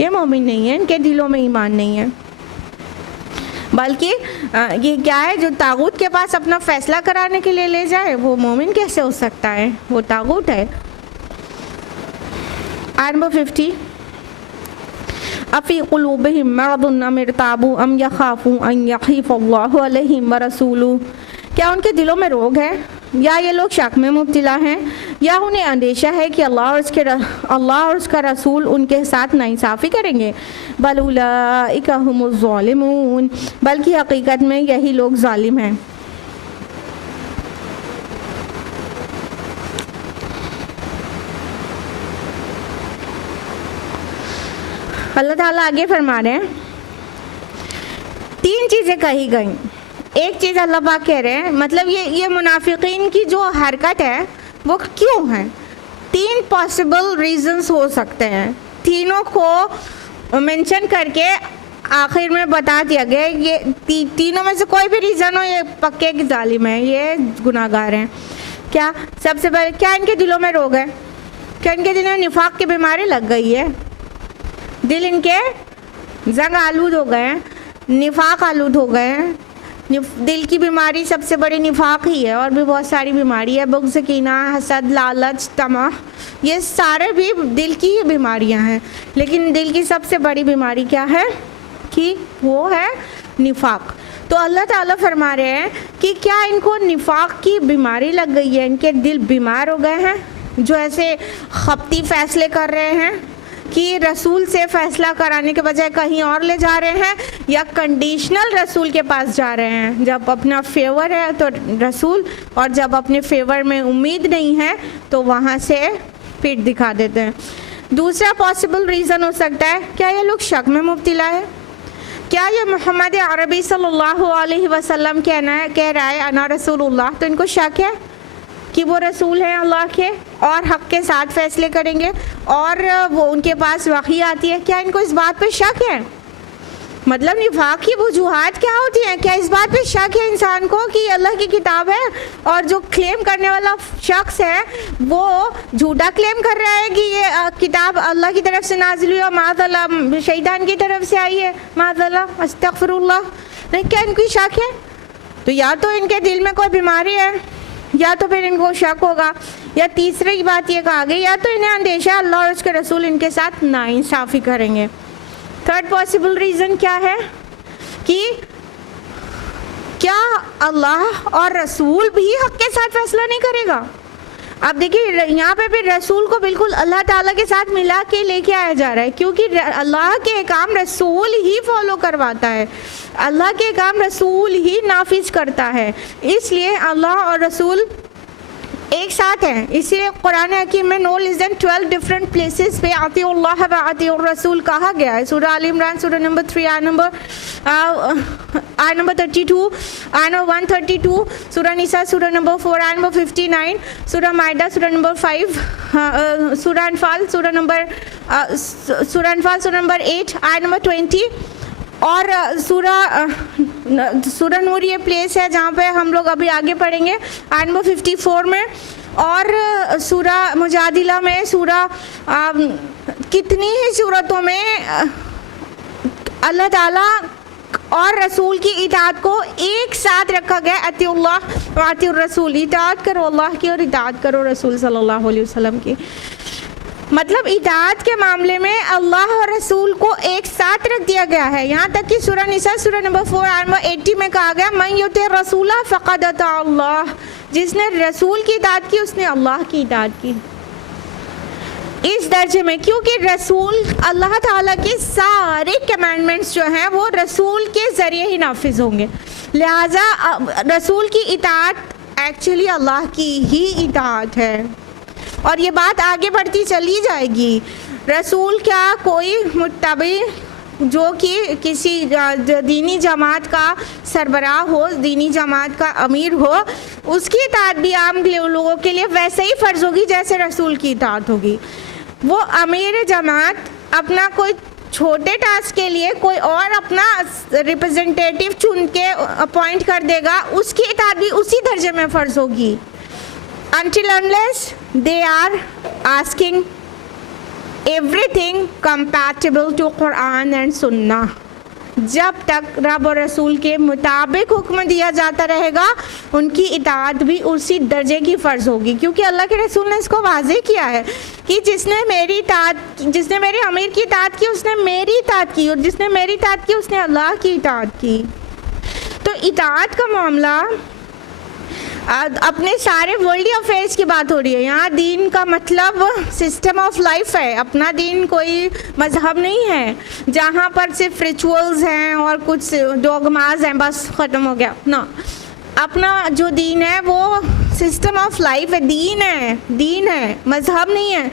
ये मोमिन नहीं है, इनके दिलों में ईमान नहीं है। बल्कि ये क्या है, जो तागूत के पास अपना फैसला कराने के लिए ले जाए वो मोमिन कैसे हो सकता है, वो तागूत है। आयत नंबर 50, अफ़ी क़ुलूबिहिम मरदुन अम इरताबू अम यख़ाफ़ू अन यख़ीफ़ल्लाहु अलैहिम व रसूलुहु, क्या उनके दिलों में रोग है या ये लोग शक में मुब्तला हैं या उन्हें अंदेशा है कि अल्लाह और उसका रसूल उनके साथ नाइंसाफ़ी करेंगे। बल उलाइका हुमुज़ ज़ालिमून, बल्कि हकीकत में यही लोग जालिम हैं। अल्लाह ताला आगे फरमा रहे हैं, 3 चीज़ें कही गई। एक चीज़ अल्लाह पाक कह रहे हैं, मतलब ये मुनाफिकीन की जो हरकत है वो क्यों है, 3 पॉसिबल रीजंस हो सकते हैं। तीनों को मेंशन करके आखिर में बता दिया गया, ये तीनों में से कोई भी रीज़न हो ये पक्के की जालिम है, ये गुनाहगार हैं। क्या सबसे पहले, क्या इनके दिलों में रोग है, क्या इनके दिलों में निफाक की बीमारी लग गई है, दिल इनके जंग आलूद हो गए हैं, निफाक आलूद हो गए हैं। दिल की बीमारी सबसे बड़ी निफाक ही है, और भी बहुत सारी बीमारी है, बुग़्ज़, कीना, हसद, लालच, तमा, ये सारे भी दिल की ही बीमारियां हैं। लेकिन दिल की सबसे बड़ी बीमारी क्या है कि वो है निफाक। तो अल्लाह ताला फरमा रहे हैं कि क्या इनको निफाक की बीमारी लग गई है, इनके दिल बीमार हो गए हैं, जो ऐसे खपती फ़ैसले कर रहे हैं कि रसूल से फ़ैसला कराने के बजाय कहीं और ले जा रहे हैं, या कंडीशनल रसूल के पास जा रहे हैं, जब अपना फेवर है तो रसूल, और जब अपने फेवर में उम्मीद नहीं है तो वहाँ से पीठ दिखा देते हैं। दूसरा पॉसिबल रीज़न हो सकता है, क्या ये लोग शक में मुब्तला है, क्या ये मोहम्मद अरबी सल्लल्लाहु अलैहि वसल्लम कह रहा है अना रसूलुल्लाह, तो इनको शक है कि वो रसूल हैं अल्लाह के और हक़ के साथ फ़ैसले करेंगे और वो उनके पास वही आती है, क्या इनको इस बात पे शक है? मतलब निफाक की वजूहात क्या होती हैं? क्या इस बात पे शक है इंसान को कि अल्लाह की किताब है और जो क्लेम करने वाला शख्स है वो झूठा क्लेम कर रहा है कि ये किताब अल्लाह की तरफ से नाजिल हुई और माज़अल्लाह शैतान की तरफ से आई है, माज़अल्लाह अस्तग़फिरुल्लाह। नहीं, क्या इनकी शक है? तो या तो इनके दिल में कोई बीमारी है, या तो फिर इनको शक होगा, या तीसरी बात ये कहा गई, या तो इन्हें अंदेशा अल्लाह और उसके रसूल इनके साथ नाइंसाफ़ी करेंगे। थर्ड पॉसिबल रीज़न क्या है कि क्या अल्लाह और रसूल भी हक़ के साथ फैसला नहीं करेगा? अब देखिए यहाँ पे भी रसूल को बिल्कुल अल्लाह ताला के साथ मिला के लेके आया जा रहा है, क्योंकि अल्लाह के काम रसूल ही फॉलो करवाता है, अल्लाह के काम रसूल ही नाफिज करता है, इसलिए अल्लाह और रसूल एक साथ हैं। इसलिए कुरान हकीम में no less than 12 different places पे अतीउल्लाह व अतीउर रसूल कहा गया है। सूरह आल इमरान सूरह नंबर 3 आयत नंबर 32, आयत नंबर 132, सूरह निसा सूरह नंबर 4 आयत नंबर 59, सूरह माइदा सूरह नंबर 5, सूरह अनफाल सूरह नंबर 8 आयत नंबर 20, और सूरह नूर ये प्लेस है जहाँ पे हम लोग अभी आगे पढ़ेंगे आयत नंबर 54 में, और सूरह मुजादिला में, सूरह कितनी ही सूरतों में अल्लाह ताला और रसूल की इताअत को एक साथ रखा गया। अतीउल्लाह व अतीउर रसूल, इताअत करो अल्लाह की और इताअत करो रसूल सल्लल्लाहु अलैहि वसल्लम की। मतलब इताअत के मामले में अल्लाह और रसूल को एक साथ रख दिया गया है। यहाँ तक कि सूरह निसा सूरह नंबर 4 आयत नंबर 80 में कहा गया मन युति रसूला फ़क़द अता अल्लाह, जिसने रसूल की इताअत की उसने अल्लाह की इताअत की। इस दर्जे में, क्योंकि रसूल अल्लाह ताला के सारे कमांडमेंट्स जो हैं वो रसूल के ज़रिए ही नाफिज होंगे, लिहाजा रसूल की इताअत एक्चुअली अल्लाह की ही इताअत है, और ये बात आगे बढ़ती चली जाएगी। रसूल क्या कोई मुत्तबी जो कि किसी दीनी जमात का सरबराह हो, दीनी जमात का अमीर हो, उसकी इताअत भी आम लोगों के लिए वैसे ही फ़र्ज़ होगी जैसे रसूल की इताअत होगी। वो अमीर जमात अपना कोई छोटे टास्क के लिए कोई और अपना रिप्रेजेंटेटिव चुन के अपॉइंट कर देगा, उसकी इताअत भी उसी दर्जे में फ़र्ज़ होगी। Until unless they are asking everything compatible to Quran and Sunnah, जब तक रब और रसूल के मुताबिक हुक्म दिया जाता रहेगा उनकी इताअत भी उसी दर्जे की फ़र्ज़ होगी, क्योंकि अल्लाह के रसूल ने इसको वाज़ेह किया है कि जिसने मेरे अमीर की इताअत की उसने मेरी इताअत की, और जिसने मेरी इताअत की उसने अल्लाह की इताअत की। तो इताअत का मामला अपने सारे वर्ल्डली अफेयर्स की बात हो रही है। यहाँ दीन का मतलब सिस्टम ऑफ लाइफ है, अपना दीन कोई मजहब नहीं है जहाँ पर सिर्फ रिचुअल्स हैं और कुछ डोगमाज हैं, बस ख़त्म हो गया ना। अपना जो दीन है वो सिस्टम ऑफ लाइफ है, दीन है, मजहब नहीं है।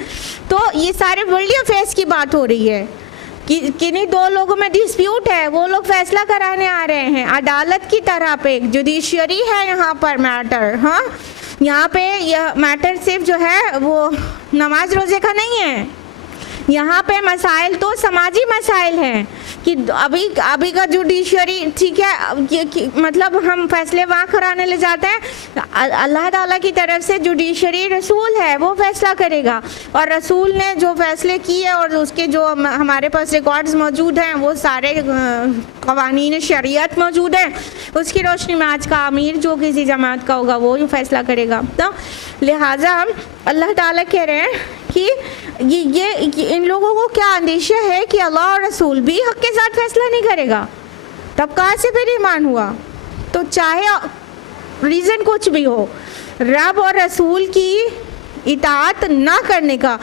तो ये सारे वर्ल्डली अफेयर्स की बात हो रही है कि किन्हीं दो लोगों में डिस्प्यूट है, वो लोग फैसला कराने आ रहे हैं अदालत की तरह पे। जुडिशरी है यहाँ पर मैटर, हाँ, यहाँ पे यह मैटर सिर्फ जो है वो नमाज रोज़े का नहीं है। यहाँ पे मसाइल तो समाजी मसाइल हैं कि अभी का जुडिशरी ठीक है, मतलब हम फैसले वहाँ कराने ले जाते हैं। अल्लाह ताला की तरफ से जुडिशरी रसूल है, वो फैसला करेगा, और रसूल ने जो फैसले किए और उसके जो हमारे पास रिकॉर्ड्स मौजूद हैं वो सारे कवानीन शरीयत मौजूद हैं। उसकी रोशनी में आज का अमीर जो किसी जमात का होगा वो ही फैसला करेगा। तो लिहाजा अल्लाह ताला कह रहे हैं कि ये इन लोगों को क्या अंदेशा है कि अल्लाह और रसूल भी हक़ के साथ फैसला नहीं करेगा, तब कहाँ से फिर ईमान हुआ। तो चाहे रीज़न कुछ भी हो, रब और रसूल की इताअत ना करने का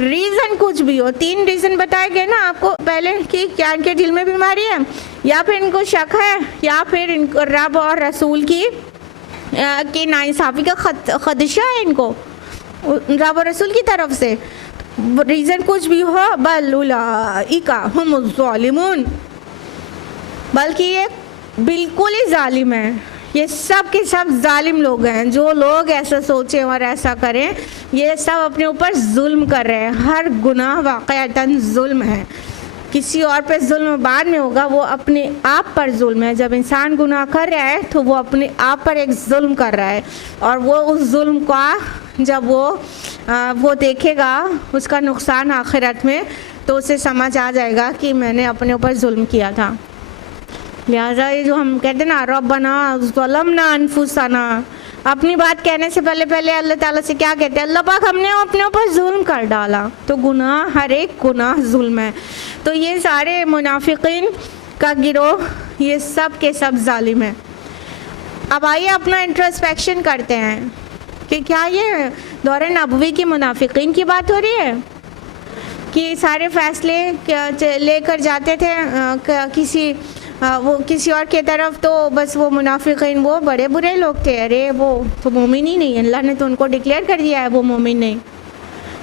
रीज़न कुछ भी हो, 3 रीज़न बताए गए ना आपको पहले कि क्या इनके दिल में बीमारी है, या फिर इनको शक है, या फिर इनको रब और रसूल की नाइंसाफ़ी का खदशा है इनको रब और रसूल की तरफ से। रीज़न कुछ भी हो, बल उलाइका हुमुज़ ज़ालिमून, बल्कि ये बिल्कुल ही जालिम है, ये सब के सब जालिम लोग हैं। जो लोग ऐसा सोचें और ऐसा करें, ये सब अपने ऊपर जुल्म कर रहे हैं। हर गुनाह वाक़अतन जुल्म है, किसी और पे जुल्म बाद में होगा, वो अपने आप पर जुल्म है। जब इंसान गुनाह कर रहा है तो वो अपने आप पर एक जुल्म कर रहा है, और वो उस जुल्म का जब वो देखेगा उसका नुकसान आखिरत में, तो उसे समझ आ जाएगा कि मैंने अपने ऊपर जुल्म किया था। लिहाजा ये जो हम कहते हैं ना रब्बना ज़लमना अनफुसना, अपनी बात कहने से पहले अल्लाह ताला से क्या कहते हैं, अल्लाह पाक हमने अपने ऊपर जुल्म कर डाला। तो गुनाह, हर एक गुनाह जुल्म है। तो ये सारे मुनाफिकीन का गिरोह ये सब के सब जालिम है। अब आइए अपना इंट्रोस्पेक्शन करते हैं कि क्या ये दौरे नबवी की मुनाफिकीन की बात हो रही है कि सारे फैसले लेकर जाते थे किसी और के तरफ, तो बस वो मुनाफिकीन वो बड़े बुरे लोग थे। अरे वो तो मोमिन ही नहीं, अल्लाह ने तो उनको डिक्लेयर कर दिया है वो मोमिन नहीं।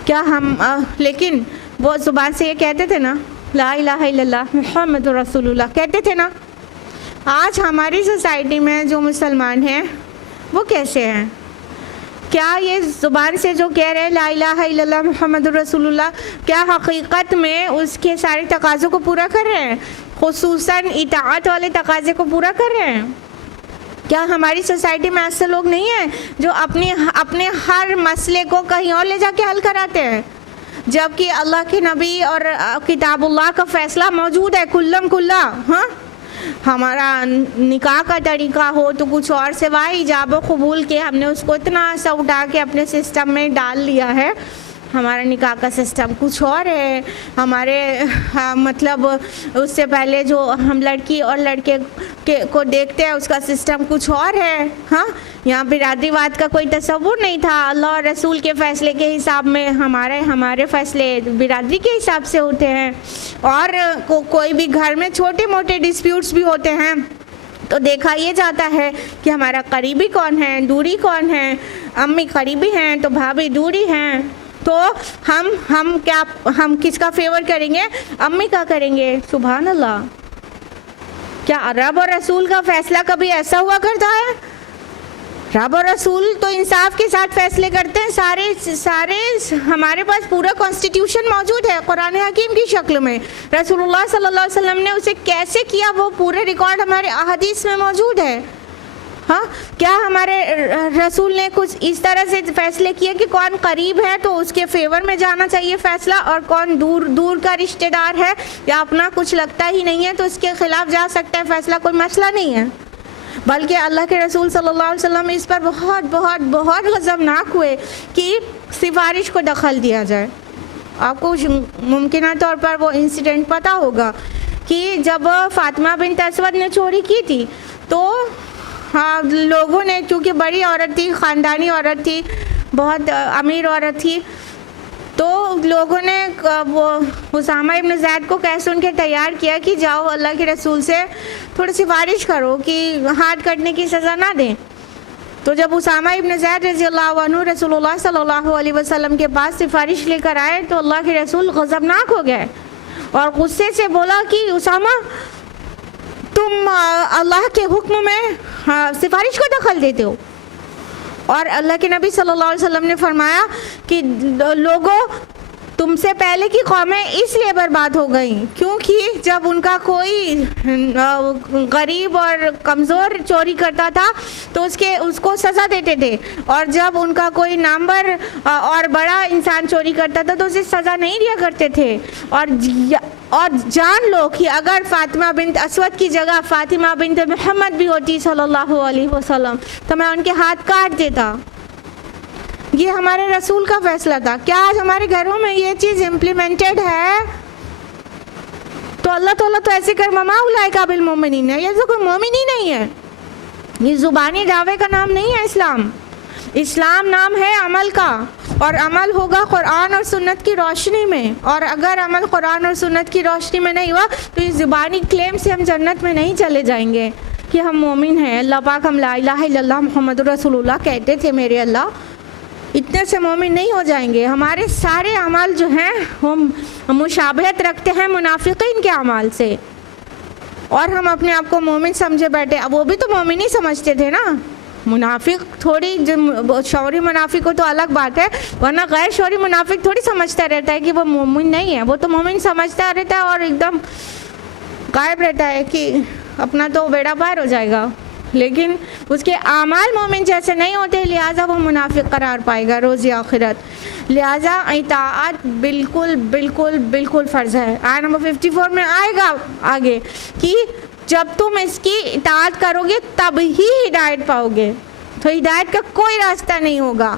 क्या हम लेकिन वो ज़ुबान से ये कहते थे ना ला इलाहा इल्लल्लाह मुहम्मद रसूलुल्लाह, कहते थे ना। आज हमारी सोसाइटी में जो मुसलमान हैं वो कैसे हैं? क्या ये ज़ुबान से जो कह रहे हैं ला इलाहा इल्लल्लाह मुहम्मद रसूलुल्लाह, क्या हकीकत में उसके सारे तकाज़ों को पूरा कर रहे हैं, खुसूसन इताअत वाले तकाज़े को पूरा कर रहे हैं? क्या हमारी सोसाइटी में ऐसे लोग नहीं हैं जो अपने हर मसले को कहीं और ले जाके हल कराते हैं, जबकि अल्लाह के नबी और किताबुल्लाह का फ़ैसला मौजूद है कुल्लम कुल्ला। हाँ, हमारा निकाह का तरीका हो तो कुछ और, सिवाय इजाब कबूल के हमने उसको इतना सा उठा के अपने सिस्टम में डाल लिया है। हमारा निकाह का सिस्टम कुछ और है। हमारे मतलब उससे पहले जो हम लड़की और लड़के को देखते हैं उसका सिस्टम कुछ और है। हाँ, यहाँ बिरादरीवाद का कोई तसव्वुर नहीं था। अल्लाह और रसूल के फ़ैसले के हिसाब में हमारे फ़ैसले बिरादरी के हिसाब से होते हैं। और कोई भी घर में छोटे मोटे डिस्प्यूट्स भी होते हैं तो देखा ये जाता है कि हमारा करीबी कौन है, दूरी कौन है। अम्मी करीबी हैं तो भाभी दूरी हैं, तो हम किसका फेवर करेंगे? अम्मी का करेंगे। सुभान अल्लाह, क्या रब और रसूल का फैसला कभी ऐसा हुआ करता है? रब और रसूल तो इंसाफ के साथ फैसले करते हैं। सारे हमारे पास पूरा कॉन्स्टिट्यूशन मौजूद है कुरान हकीम की शक्ल में। रसूलुल्लाह सल्लल्लाहु अलैहि वसल्लम ने उसे कैसे किया वो पूरे रिकॉर्ड हमारे अहादीस में मौजूद है। हाँ, क्या हमारे रसूल ने कुछ इस तरह से फैसले किए कि कौन करीब है तो उसके फेवर में जाना चाहिए फैसला, और कौन दूर दूर का रिश्तेदार है या अपना कुछ लगता ही नहीं है तो उसके खिलाफ जा सकता है फैसला? कोई मसला नहीं है। बल्कि अल्लाह के रसूल सल्लल्लाहु अलैहि वसल्लम इस पर बहुत बहुत बहुत गज़बनाक हुए कि सिफारिश को दखल दिया जाए। आपको मुमकिन तौर पर वो इंसिडेंट पता होगा कि जब फातिमा बिन्त असवद ने चोरी की थी तो हाँ, लोगों ने, चूँकि बड़ी औरत थी, ख़ानदानी औरत थी, बहुत अमीर औरत थी, तो लोगों ने वो उसामा इब्न ज़ैद को कह सुन के तैयार किया कि जाओ अल्लाह के रसूल से थोड़ी सिफारिश करो कि हाथ कटने की सज़ा ना दें। तो जब उसामा इब्न ज़ैद रज़ियल्लाहु अन्हु रसूलुल्लाह सल्लल्लाहु अलैहि वसल्लम के पास सिफारिश लेकर आए तो अल्लाह के रसूल गज़बनाक हो गए और गुस्से से बोला कि उसामा, तुम अल्लाह के हुक्म में सिफारिश को दखल देते हो। और अल्लाह के नबी सल्लल्लाहु अलैहि वसल्लम ने फरमाया कि लोगों, तुमसे पहले की कौमें इसलिए बर्बाद हो गई क्योंकि जब उनका कोई गरीब और कमज़ोर चोरी करता था तो उसको सज़ा देते थे, और जब उनका कोई नामवर और बड़ा इंसान चोरी करता था तो उसे सज़ा नहीं दिया करते थे। और जान लो कि अगर फातिमा बिन्त असवद की जगह फातिमा बिन्त मोहम्मद भी होती सल्लल्लाहु अलैहि वसल्लम तो मैं उनके हाथ काट देता। ये हमारे रसूल का फैसला था। क्या आज हमारे घरों में ये चीज़ इम्प्लीमेंटेड है? तो अल्लाह ताला तो ऐसे कर ममा उलाइका बिल मोमिनीन है, ये तो कोई मोमिन ही नहीं है। ये ज़ुबानी दावे का नाम नहीं है इस्लाम। इस्लाम नाम है अमल का, और अमल होगा कुरान और सुन्नत की रोशनी में। और अगर अमल कुरान और सुन्नत की रोशनी में नहीं हुआ तो इस ज़ुबानी क्लेम से हम जन्नत में नहीं चले जाएंगे कि हम मोमिन हैं। अल्लाह पाक हम ला इलाहा इल्लल्लाह मुहम्मदुर रसूलुल्लाह कहते थे मेरे अल्लाह, इतने से मोमिन नहीं हो जाएंगे। हमारे सारे अमाल जो हैं वो मुशाबहत रखते हैं मुनाफिकीन के अमाल से, और हम अपने आप को मोमिन समझे बैठे। अब वो भी तो मोमिन ही समझते थे ना, मुनाफिक थोड़ी, जो शौरी मुनाफिक हो तो अलग बात है, वरना गैर शौरी मुनाफिक थोड़ी समझता रहता है कि वो मोमिन नहीं है। वो तो मोमिन समझता रहता है और एकदम गायब रहता है कि अपना तो बेड़ा पार हो जाएगा, लेकिन उसके आमाल मोमिन जैसे नहीं होते, लिहाजा वो मुनाफिक करार पाएगा रोज़ी आखिरत। लिहाजा इताअत बिल्कुल बिल्कुल बिल्कुल फ़र्ज़ है। आयत नंबर 54 में आएगा आगे कि जब तुम इसकी इताअत करोगे तब ही हिदायत पाओगे। तो हिदायत का कोई रास्ता नहीं होगा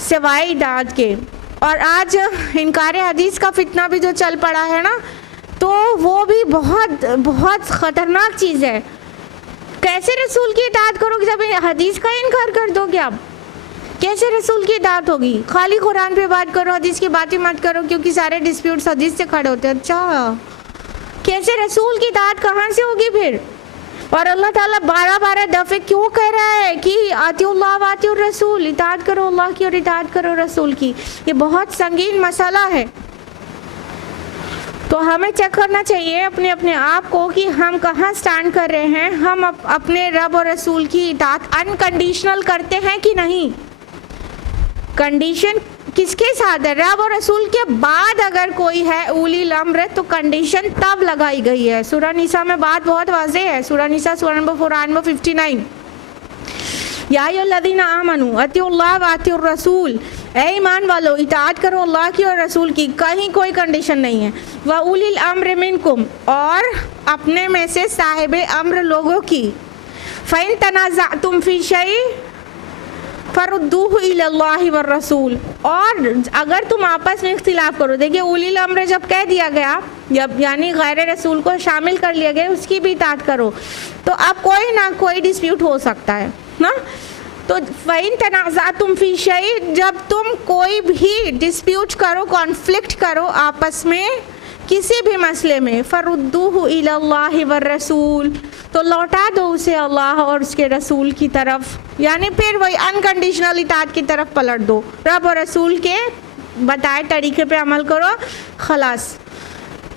सिवाय इताअत के। और आज इनकार हदीस का फितना भी जो चल पड़ा है ना, तो वो भी बहुत बहुत ख़तरनाक चीज़ है। कैसे रसूल की इताअत करोगे जब हदीस का इनकार कर दोगे? आप कैसे रसूल की इताअत होगी? खाली कुरान पे बात करो, हदीस की बातें मत करो, क्योंकि सारे डिस्प्यूट्स हदीस से खड़े होते हैं। अच्छा, कैसे रसूल की इताअत कहाँ से होगी फिर? और अल्लाह ताला 12 दफ़े क्यों कह रहा है कि आतिउल्लाह व आतिउर रसूल, इताअत करो अल्लाह की और इताअत करो रसूल की? ये बहुत संगीन मसला है। तो हमें चेक करना चाहिए अपने अपने आप को कि हम कहाँ स्टैंड कर रहे हैं। हम अपने रब और रसूल की इताअत अनकंडीशनल करते हैं कि नहीं? कंडीशन किसके साथ है? रब और रसूल के बाद अगर कोई है उलील अम्र तो कंडीशन तब लगाई गई है। सूरह निसा में बात बहुत वाज़ेह है। सूरह निसा सूरह नंबर 59, या अय्युहल्लज़ीना आमनू अतिउल्लाह व अतिउर रसूल, ए ईमान वालो इताअत करो अल्लाह की और रसूल की। कहीं कोई कंडीशन नहीं है। व उलिल अम्र मिनकुम, और अपने में से साहिब अम्र लोगों की। फ़इन तनाज़अतुम फ़ी शै फरुद्दूहु इलल्लाहि व रसूल, और अगर तुम आपस में इख्तिलाफ करो। देखिए उलिल अम्र जब कह दिया गया, जब यानी गैर रसूल को शामिल कर लिया गया, उसकी भी इताअत करो, तो अब कोई ना कोई डिस्प्यूट हो सकता है ना। तो फ़इन तनाज़अतुम फ़ी शै, जब तुम कोई भी डिस्प्यूट करो, कॉन्फ्लिक्ट करो आपस में किसी भी मसले में, फरुद्दूहु इलल्लाहि व रसूल, तो लौटा दो उसे अल्लाह और उसके रसूल की तरफ, यानी फिर वही अनकंडीशनल इताअत की तरफ पलट दो। रब और रसूल के बताए तरीके पे अमल करो, खलास।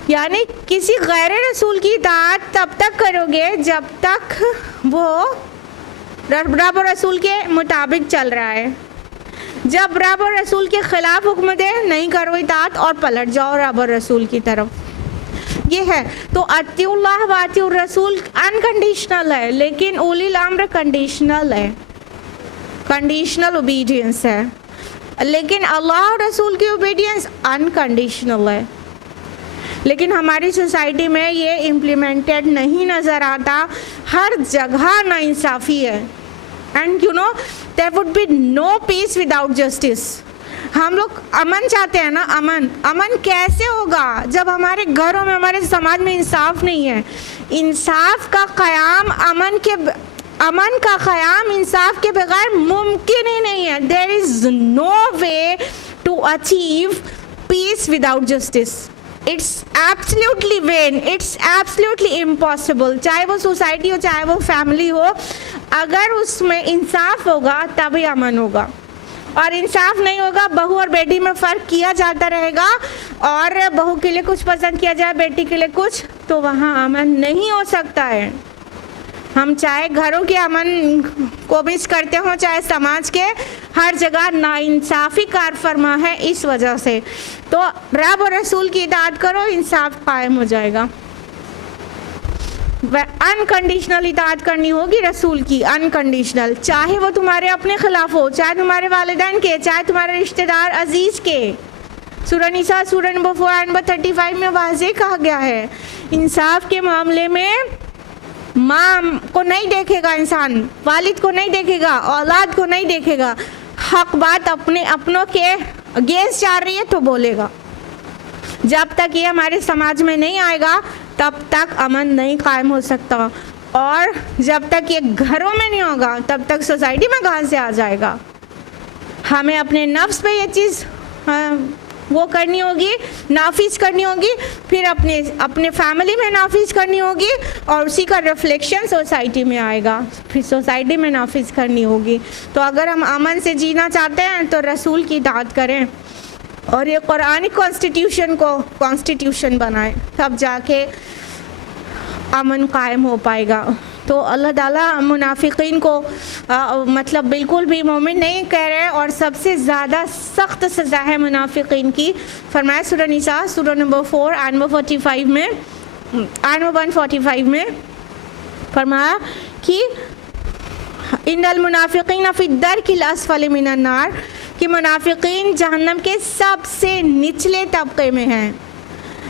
यानी किसी गैर रसूल की इताअत तब तक करोगे जब तक वो रब और रसूल के मुताबिक चल रहा है। जब रब और रसूल के ख़िलाफ़ हुक्म दे, नहीं करो इताअत और पलट जाओ रब और रसूल की तरफ। ये है। तो अतिउल्लाह व अतिउर रसूल अनकंडीशनल है, लेकिन उलिल अम्र कंडीशनल है, कंडीशनल ओबीडियंस है। लेकिन अल्लाह और रसूल की ओबीडियंस अनकंडीशनल है। लेकिन हमारी सोसाइटी में ये इम्प्लीमेंटेड नहीं नज़र आता, हर जगह नाइंसाफ़ी है। And you know there would be no peace without justice. हम लोग अमन चाहते हैं ना, अमन कैसे होगा जब हमारे घरों में, हमारे समाज में इंसाफ नहीं है। इंसाफ का क़याम, अमन का क़याम इंसाफ के बगैर मुमकिन ही नहीं है। There is no way to achieve peace without justice. It's absolutely vain, it's absolutely impossible. चाहे वो सोसाइटी हो, चाहे वो फैमिली हो, अगर उसमें इंसाफ होगा तभी अमन होगा। और इंसाफ नहीं होगा, बहू और बेटी में फ़र्क किया जाता रहेगा, और बहू के लिए कुछ पसंद किया जाए, बेटी के लिए कुछ, तो वहाँ अमन नहीं हो सकता है। हम चाहे घरों के अमन को मिस करते हों, चाहे समाज के, हर जगह नाइंसाफ़ी कार फरमा है इस वजह से। तो रब और रसूल की इताअत करो, इंसाफ कायम हो जाएगा। अनकंडीशनल इताअत करनी होगी रसूल की, अनकंडीशनल, चाहे वो तुम्हारे अपने खिलाफ हो, चाहे तुम्हारे वालिदैन के, चाहे तुम्हारे रिश्तेदार अजीज़ के। सूरह निसा सूरह नंबर 4 नंबर 35 में वाज़ेह कहा गया है, इंसाफ के मामले में माँ को नहीं देखेगा इंसान, वालिद को नहीं देखेगा, औलाद को नहीं देखेगा। हक बात अपने अपनों के अगेंस्ट जा रही है तो बोलेगा। जब तक ये हमारे समाज में नहीं आएगा तब तक अमन नहीं कायम हो सकता, और जब तक ये घरों में नहीं होगा तब तक सोसाइटी में कहाँ से आ जाएगा। हमें अपने नफ्स पे ये चीज़ वो करनी होगी, नाफिज करनी होगी, फिर अपने फैमिली में नाफिज करनी होगी, और उसी का रिफ्लेक्शन सोसाइटी में आएगा, फिर सोसाइटी में नाफिज करनी होगी। तो अगर हम अमन से जीना चाहते हैं तो रसूल की इताअत करें और ये कुरानिक कॉन्स्टिट्यूशन को कॉन्स्टिट्यूशन बनाएं, तब जाके अमन कायम हो पाएगा। तो अल्लाह ताला मुनाफिकीन को मतलब बिल्कुल भी मोमिन नहीं कह रहे, और सबसे ज़्यादा सख्त सज़ा है मुनाफिकीन की। फरमाया सूरह निसा सूरह नंबर 4 आयत नंबर 45 में, आयत नंबर 145 में फरमाया कि इन्नल मुनाफिकीन फी दरकिल अस्फली मिनन नार, कि मुनाफिकीन जहन्नम के सबसे निचले तबके में हैं।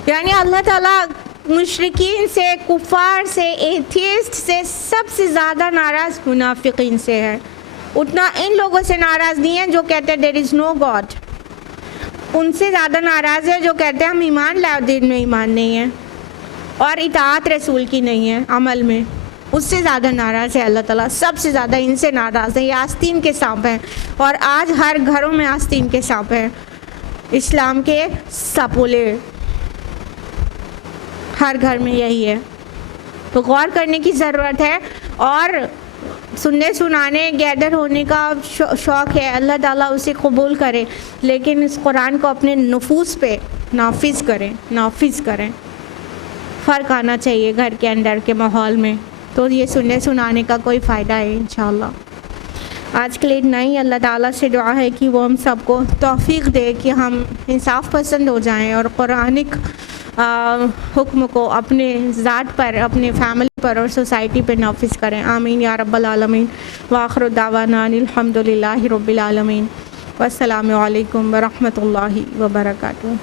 यानी अल्लाह ताला मुशरिकीन से, कुफार से, एथियस्ट से सबसे ज़्यादा नाराज़ मुनाफिकीन से है। उतना इन लोगों से नाराज़ नहीं है जो कहते हैं देयर इज़ नो गॉड, उनसे ज़्यादा नाराज़ है जो कहते हैं हम ईमान लाए, दिन में ईमान नहीं है और इताअत रसूल की नहीं है अमल में, उससे ज़्यादा नाराज़ है अल्लाह ताला। सबसे ज़्यादा इनसे नाराज़ है। ये आस्तीन के सांप हैं, और आज हर घरों में आस्तीन के सांप हैं, इस्लाम के सपोले हर घर में यही है। तो गौर करने की ज़रूरत है, और सुनने सुनाने गैदर होने का शौक़ है, अल्लाह ताला उसे कबूल करे, लेकिन इस कुरान को अपने नफूस पे नाफिज करें। फ़र्क आना चाहिए घर के अंदर के माहौल में, तो ये सुनने सुनाने का कोई फ़ायदा है इंशाअल्लाह। आज के लिए इतना ही। अल्लाह ताला से दुआ है कि वो हम सबको तौफीक दे कि हम इंसाफ पसंद हो जाएं और कुरानिक हुक्म को अपने ज़ात पर, अपने फैमिली पर और सोसाइटी पर नाफिज करें। आमीन या रब्बल आलमीन। व आखिरु दावाना अनिल हम्दुलिल्लाहि रब्बिल आलमीन। वस्सलामु अलैकुम व रहमतुल्लाहि व बरकातुहू।